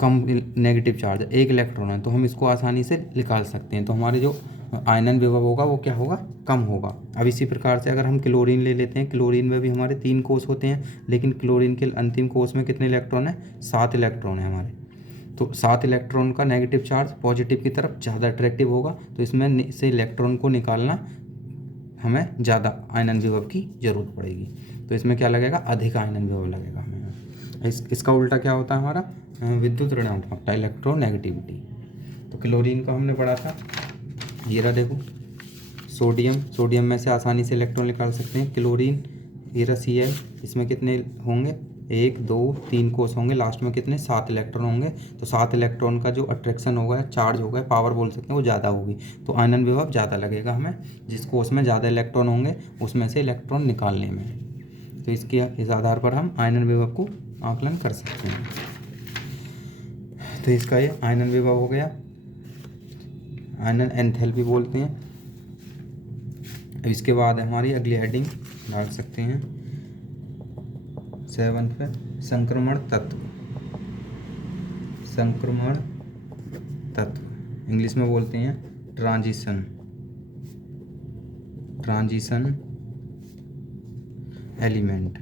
कम नेगेटिव चार्ज है, एक इलेक्ट्रॉन है, तो हम इसको आसानी से निकाल सकते हैं। तो हमारे जो आयनन विभव होगा वो क्या होगा? कम होगा। अब इसी प्रकार से अगर हम क्लोरीन ले लेते हैं, क्लोरीन में भी हमारे 3 कोष होते हैं, लेकिन क्लोरीन के अंतिम कोष में कितने इलेक्ट्रॉन है? 7 इलेक्ट्रॉन है हमारे। तो 7 इलेक्ट्रॉन का नेगेटिव चार्ज पॉजिटिव की तरफ ज़्यादा अट्रैक्टिव होगा, तो इसमें से इलेक्ट्रॉन को निकालना हमें ज़्यादा आयनन विभव की ज़रूरत पड़ेगी। तो इसमें क्या लगेगा? अधिक आयनन विभव लगेगा हमें। इसका उल्टा क्या होता है हमारा? विद्युत ऋणात्मकता, इलेक्ट्रोनेगेटिविटी। तो क्लोरीन का हमने पढ़ा था, ये रहा देखो, सोडियम में से आसानी से इलेक्ट्रॉन निकाल सकते हैं। क्लोरीन, ये रहा Cl, इसमें कितने होंगे? 1 2 3 कोष होंगे, लास्ट में कितने 7 इलेक्ट्रॉन होंगे। तो 7 इलेक्ट्रॉन का जो अट्रैक्शन होगा, चार्ज होगा, पावर बोल सकते हैं, वो ज़्यादा होगी। तो आयनन विभव ज़्यादा लगेगा हमें, जिस कोष में ज़्यादा इलेक्ट्रॉन होंगे उसमें से इलेक्ट्रॉन निकालने में। तो इस आधार पर हम आयनन विभव को आकलन कर सकते हैं। तो इसका ये आयनन विभव हो गया। आयनन एंथैल्पी बोलते हैं। अब इसके बाद हमारी अगली हेडिंग डाल सकते हैं 7 पे, संक्रमण तत्व। संक्रमण तत्व इंग्लिश में बोलते हैं ट्रांजिशन एलिमेंट।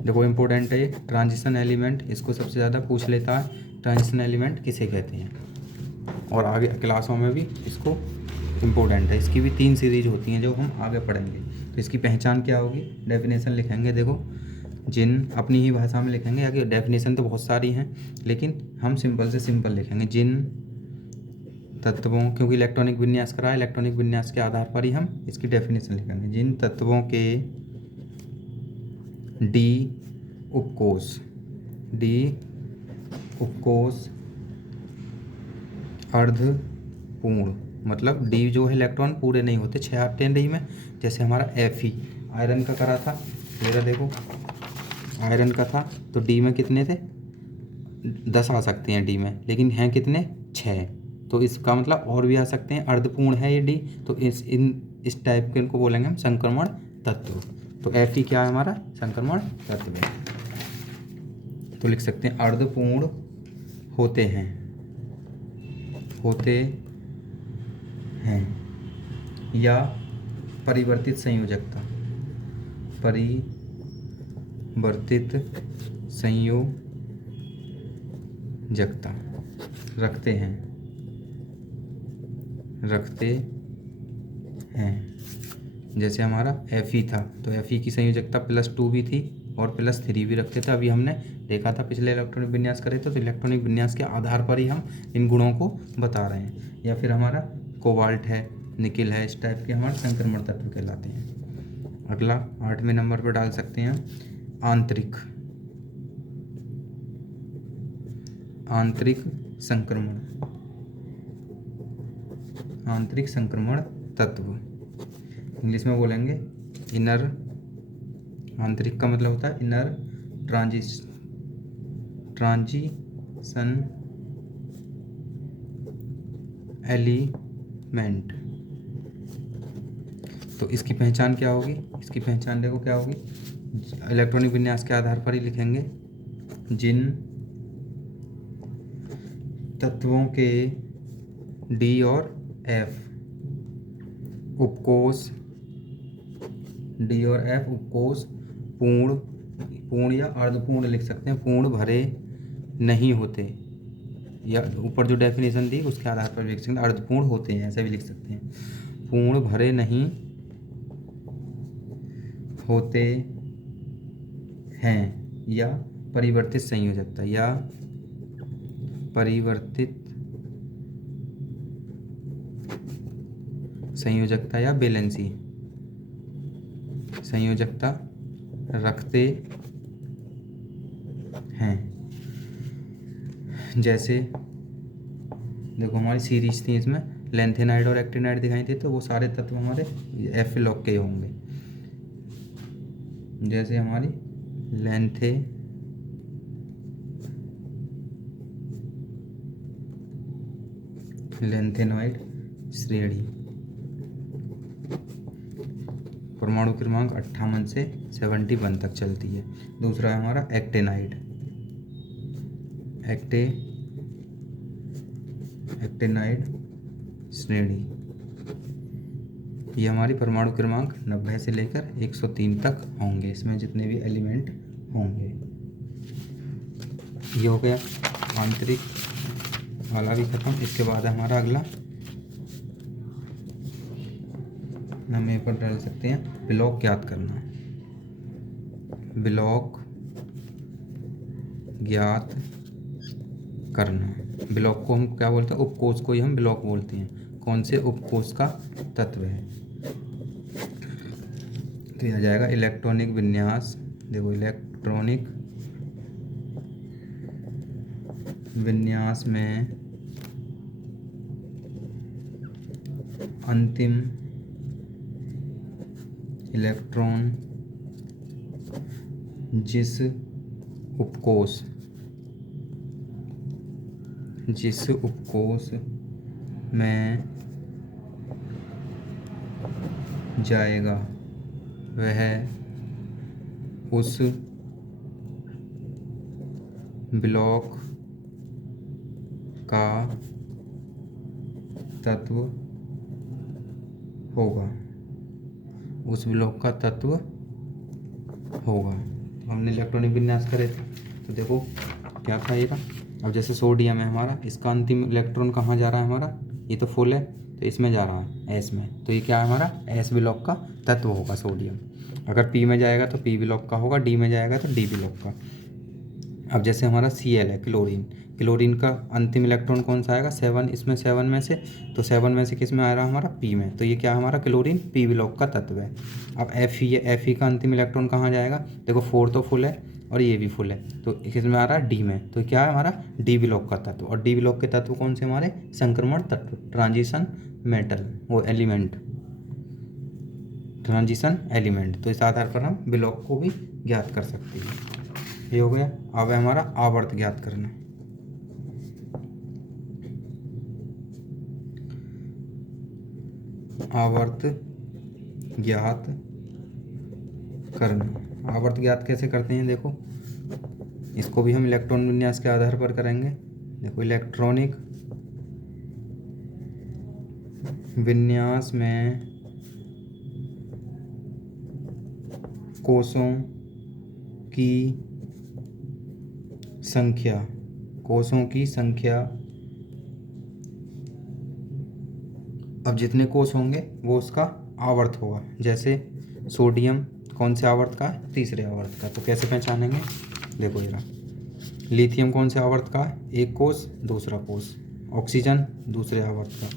देखो इम्पोर्टेंट है ये ट्रांजिशन एलिमेंट, इसको सबसे ज़्यादा पूछ लेता है, ट्रांजिशन एलिमेंट किसे कहते हैं, और आगे क्लासों में भी इसको इम्पोर्टेंट है। इसकी भी 3 सीरीज होती हैं जो हम आगे पढ़ेंगे। तो इसकी पहचान क्या होगी, डेफिनेशन लिखेंगे। देखो जिन अपनी ही भाषा में लिखेंगे, या कि डेफिनेशन तो बहुत सारी हैं लेकिन हम सिंपल से सिंपल लिखेंगे। जिन तत्वों, क्योंकि इलेक्ट्रॉनिक विन्यास करा है, इलेक्ट्रॉनिक विन्यास के आधार पर ही हम इसकी डेफिनेशन लिखेंगे। जिन तत्वों के डी उपकोष अर्धपूर्ण, मतलब डी जो है इलेक्ट्रॉन पूरे नहीं होते, 6 आते हैं डी में। जैसे हमारा Fe आयरन का करा था, मेरा देखो आयरन का था, तो डी में कितने थे 10 आ सकते हैं डी में, लेकिन हैं कितने 6। तो इसका मतलब और भी आ सकते हैं, अर्धपूर्ण है ये डी। तो इस टाइप के इनको बोलेंगे हम संक्रमण तत्व। तो Fe क्या है हमारा संक्रमण तत्व है। तो लिख सकते हैं अर्धपूर्ण होते हैं या परिवर्तित संयोजकता रखते हैं। जैसे हमारा Fe था, तो Fe की संयोजकता +2 भी थी और +3 भी रखते थे। अभी हमने देखा था पिछले इलेक्ट्रॉनिक विन्यास करे थे, तो इलेक्ट्रॉनिक विन्यास के आधार पर ही हम इन गुणों को बता रहे हैं। या फिर हमारा कोबाल्ट है, निकिल है, इस टाइप के हमारे संक्रमण तत्व कहलाते हैं। अगला 8वें नंबर पर डाल सकते हैं आंतरिक संक्रमण तत्व, इंग्लिश में बोलेंगे इनर। आंतरिक का मतलब होता है इनर ट्रांजिशन एलिमेंट। तो इसकी पहचान क्या होगी, इसकी पहचान देखो क्या होगी, इलेक्ट्रॉनिक विन्यास के आधार पर ही लिखेंगे। जिन तत्वों के डी और एफ उपकोष पूर्ण या अर्धपूर्ण लिख सकते हैं, पूर्ण भरे नहीं होते, या ऊपर जो डेफिनेशन दी उसके आधार पर लिख सकते हैं अर्धपूर्ण होते हैं, ऐसा भी लिख सकते हैं। पूर्ण भरे नहीं होते हैं या परिवर्तित संयोजकता या बैलेंसी संयोजकता रखते हैं। जैसे देखो हमारी सीरीज थी, इसमें लेंथेनाइड और एक्टिनाइड दिखाई थी, तो वो सारे तत्व हमारे एफ लॉक के होंगे। जैसे हमारी लेंथेनॉइड श्रेणी परमाणु क्रमांक 58 से 71 तक चलती है। दूसरा है हमारा एक्टेनाइड श्रेणी, ये हमारी परमाणु क्रमांक 90 से लेकर 103 तक होंगे, इसमें जितने भी एलिमेंट होंगे। ये हो गया आंतरिक वाला भी खत्म। इसके बाद हमारा अगला हम यहाँ पर डाल सकते हैं ब्लॉक ज्ञात करना। ब्लॉक ज्ञात करना, ब्लॉक को हम क्या बोलते हैं, उपकोष को ही हम ब्लॉक बोलते हैं। कौन से उपकोष का तत्व है, तो यह आ जाएगा इलेक्ट्रॉनिक विन्यास देखो इलेक्ट्रॉनिक विन्यास में अंतिम इलेक्ट्रॉन जिस उपकोष में जाएगा वह उस ब्लॉक का तत्व होगा, उस ब्लॉक का तत्व होगा। तो हमने इलेक्ट्रॉनिक विन्यास करे थे, तो देखो क्या खाएगा। अब जैसे सोडियम है हमारा, इसका अंतिम इलेक्ट्रॉन कहाँ जा रहा है हमारा, ये तो फुल है तो इसमें जा रहा है एस में, तो ये क्या है हमारा एस ब्लॉक का तत्व होगा सोडियम। अगर पी में जाएगा तो पी ब्लॉक का होगा, डी में जाएगा तो डी ब्लॉक का। अब जैसे हमारा Cl है क्लोरीन का अंतिम इलेक्ट्रॉन कौन सा आएगा 7, इसमें 7 में से, तो 7 में से किस में आ रहा है हमारा पी में, तो ये क्या है हमारा क्लोरीन पी ब्लॉक का तत्व है। अब Fe है, Fe का अंतिम इलेक्ट्रॉन कहाँ जाएगा, देखो 4 तो फुल है और ये भी फुल है, तो किस में आ रहा है डी में, तो क्या है हमारा डी ब्लॉक का तत्व। और डी ब्लॉक के तत्व कौन से हमारे संक्रमण तत्व, ट्रांजिशन मेटल, वो एलिमेंट, ट्रांजिशन एलिमेंट। तो इस आधार पर हम ब्लॉक को भी ज्ञात कर सकते हैं। ये हो गया। अब है हमारा आवर्त ज्ञात करना। आवर्त ज्ञात करना, आवर्त ज्ञात कैसे करते हैं, देखो इसको भी हम इलेक्ट्रॉन विन्यास के आधार पर करेंगे। देखो इलेक्ट्रॉनिक विन्यास में कोषों की संख्या, अब जितने कोष होंगे वो उसका आवर्त होगा। जैसे सोडियम कौन से आवर्त का है, तीसरे आवर्त का, तो कैसे पहचानेंगे, देखो ये रहा। लिथियम कौन से आवर्त का है, एक कोष दूसरा कोष। ऑक्सीजन दूसरे आवर्त का,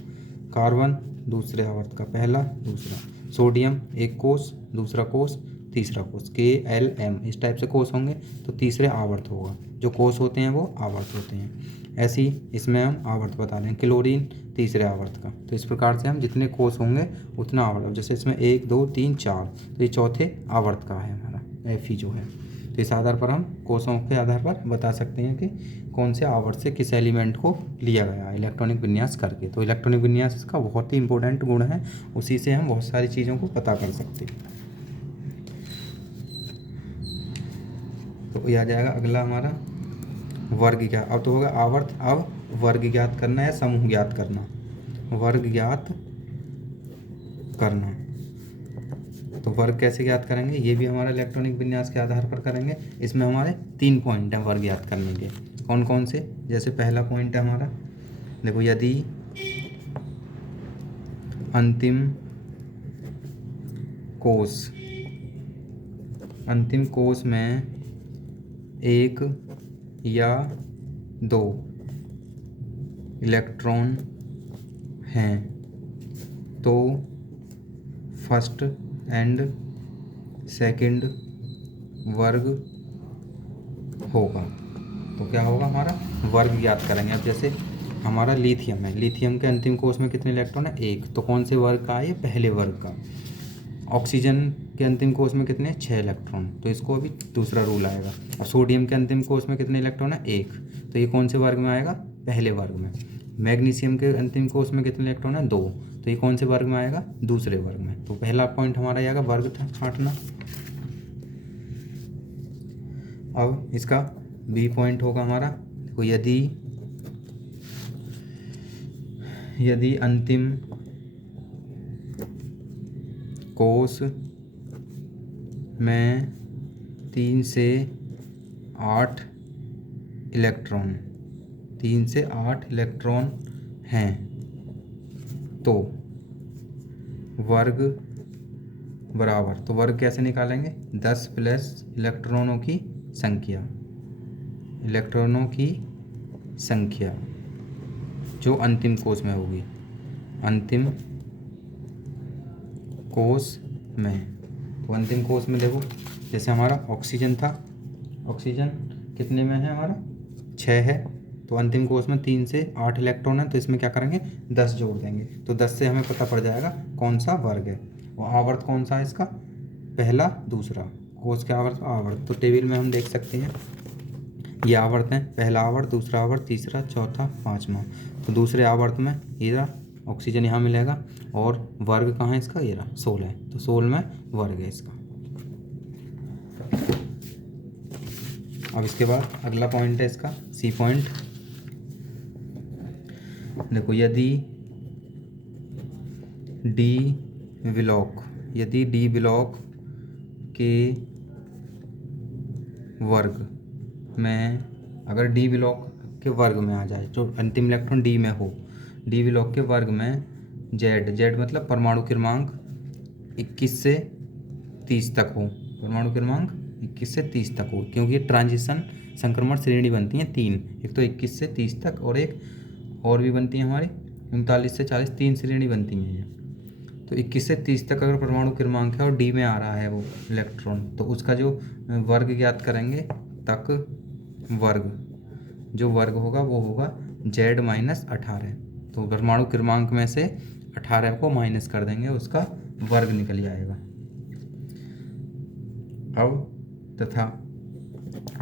कार्बन दूसरे आवर्त का, पहला दूसरा। सोडियम एक कोष दूसरा कोष तीसरा कोष, KLM इस टाइप से कोष होंगे तो तीसरे आवर्त होगा। जो कोष होते हैं वो आवर्त होते हैं। ऐसे ही इसमें हम आवर्त बता रहे हैं। क्लोरीन तीसरे आवर्त का, तो इस प्रकार से हम जितने कोष होंगे उतना आवर्त, जैसे इसमें 1 2 3 4, तो ये चौथे आवर्त का है हमारा Fe जो है। तो इस आधार पर हम कोषों के आधार पर बता सकते हैं कि कौन से आवर्त से किस एलिमेंट को लिया गया है इलेक्ट्रॉनिक विन्यास करके। तो इलेक्ट्रॉनिक विन्यास इसका बहुत ही इंपॉर्टेंट गुण है, उसी से हम बहुत सारी चीज़ों को पता कर सकते हैं। तो ये आ जाएगा अगला हमारा वर्ग ज्ञात। अब तो होगा आवर्त, अब वर्ग ज्ञात करना है, समूह ज्ञात करना। वर्ग ज्ञात करना, तो वर्ग कैसे ज्ञात करेंगे, ये भी हमारा इलेक्ट्रॉनिक विन्यास के आधार पर करेंगे। इसमें हमारे 3 पॉइंट हैं वर्ग ज्ञात करने के। कौन कौन से, जैसे पहला पॉइंट है हमारा, देखो यदि अंतिम कोष में 1 या 2 इलेक्ट्रॉन हैं तो फर्स्ट एंड सेकंड वर्ग होगा। तो क्या होगा हमारा वर्ग ज्ञात करेंगे। अब जैसे हमारा लिथियम है, लिथियम के अंतिम कोष में कितने इलेक्ट्रॉन है, 1, तो कौन से वर्ग का है, ये पहले वर्ग का। ऑक्सीजन के अंतिम कोष में कितने 6 इलेक्ट्रॉन, तो इसको अभी दूसरा रूल आएगा। और सोडियम के अंतिम कोष में कितने इलेक्ट्रॉन है, 1, तो ये कौन से वर्ग में आएगा, पहले वर्ग में। मैग्नीशियम के अंतिम कोष में कितने इलेक्ट्रॉन है, 2, तो ये कौन से वर्ग में आएगा, दूसरे वर्ग में। तो पहला पॉइंट हमारा आएगा वर्ग था छांटना। अब इसका बी पॉइंट होगा हमारा, तो यदि अंतिम कोष में 3 से 8 इलेक्ट्रॉन हैं तो वर्ग बराबर, तो वर्ग कैसे निकालेंगे, 10 प्लस इलेक्ट्रॉनों की संख्या जो अंतिम कोष में होगी, अंतिम कोष में, तो अंतिम कोष में देखो, जैसे हमारा ऑक्सीजन था, ऑक्सीजन कितने में है हमारा 6 है, तो अंतिम कोष में 3 से 8 इलेक्ट्रॉन है, तो इसमें क्या करेंगे 10 जोड़ देंगे, तो 10 से हमें पता पड़ जाएगा कौन सा वर्ग है। और आवर्त कौन सा है इसका, पहला दूसरा, कोष के आवर्त आवर्त, तो टेबल में हम देख सकते हैं ये आवर्त हैं, पहला आवर्त, दूसरा आवर्त, तीसरा, चौथा, पाँचवा। तो दूसरे आवर्त में ये ऑक्सीजन यहाँ मिलेगा, और वर्ग कहाँ है इसका, ये 16 है, तो 16 वर्ग है इसका। अब इसके बाद अगला पॉइंट है इसका सी पॉइंट। देखो, यदि डी ब्लॉक के वर्ग में, अगर डी ब्लॉक के वर्ग में आ जाए, जो अंतिम इलेक्ट्रॉन डी में हो, डी ब्लॉक के वर्ग में जेड मतलब परमाणु क्रमांक 21 से 30 तक हो, परमाणु क्रमांक 21 से 30 तक हो, क्योंकि ट्रांजिशन संक्रमण श्रेणी बनती है 3, एक तो 21 से 30 तक, और एक और भी बनती है हमारी 39 से 40, 3 श्रेणी बनती हैं ये। तो 21 से 30 तक अगर परमाणु क्रमांक है और डी में आ रहा है वो इलेक्ट्रॉन, तो उसका जो वर्ग ज्ञात करेंगे, तक वर्ग, जो वर्ग होगा वो होगा Z-18। तो परमाणु क्रमांक में से 18 को माइनस कर देंगे, उसका वर्ग निकल जाएगा। अब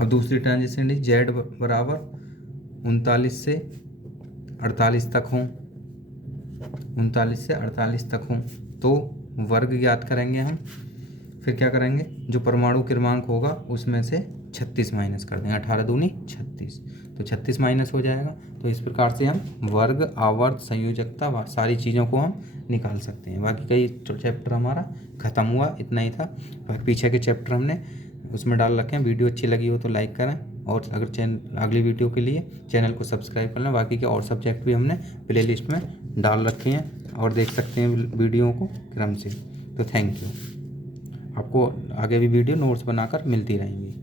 दूसरी ट्रांजिशन Z बराबर 39 से 48 तक हों, 39 से 48 तक हों, तो वर्ग ज्ञात करेंगे हम। फिर क्या करेंगे, जो परमाणु क्रमांक होगा उसमें से 36 माइनस कर देंगे, 18 दूनी 36, तो 36 माइनस हो जाएगा। तो इस प्रकार से हम वर्ग, आवर्त, संयोजकता, सारी चीज़ों को हम निकाल सकते हैं। बाकी कई चैप्टर हमारा ख़त्म हुआ, इतना ही था। बाकी पीछे के चैप्टर हमने उसमें डाल रखे हैं। वीडियो अच्छी लगी हो तो लाइक करें, और अगर अगली वीडियो के लिए चैनल को सब्सक्राइब कर लें। बाकी के और सब्जेक्ट भी हमने प्ले लिस्ट में डाल रखे हैं, और देख सकते हैं वीडियो को क्रम से। तो थैंक यू। आपको आगे भी वीडियो नोट्स बनाकर मिलती रहेंगी।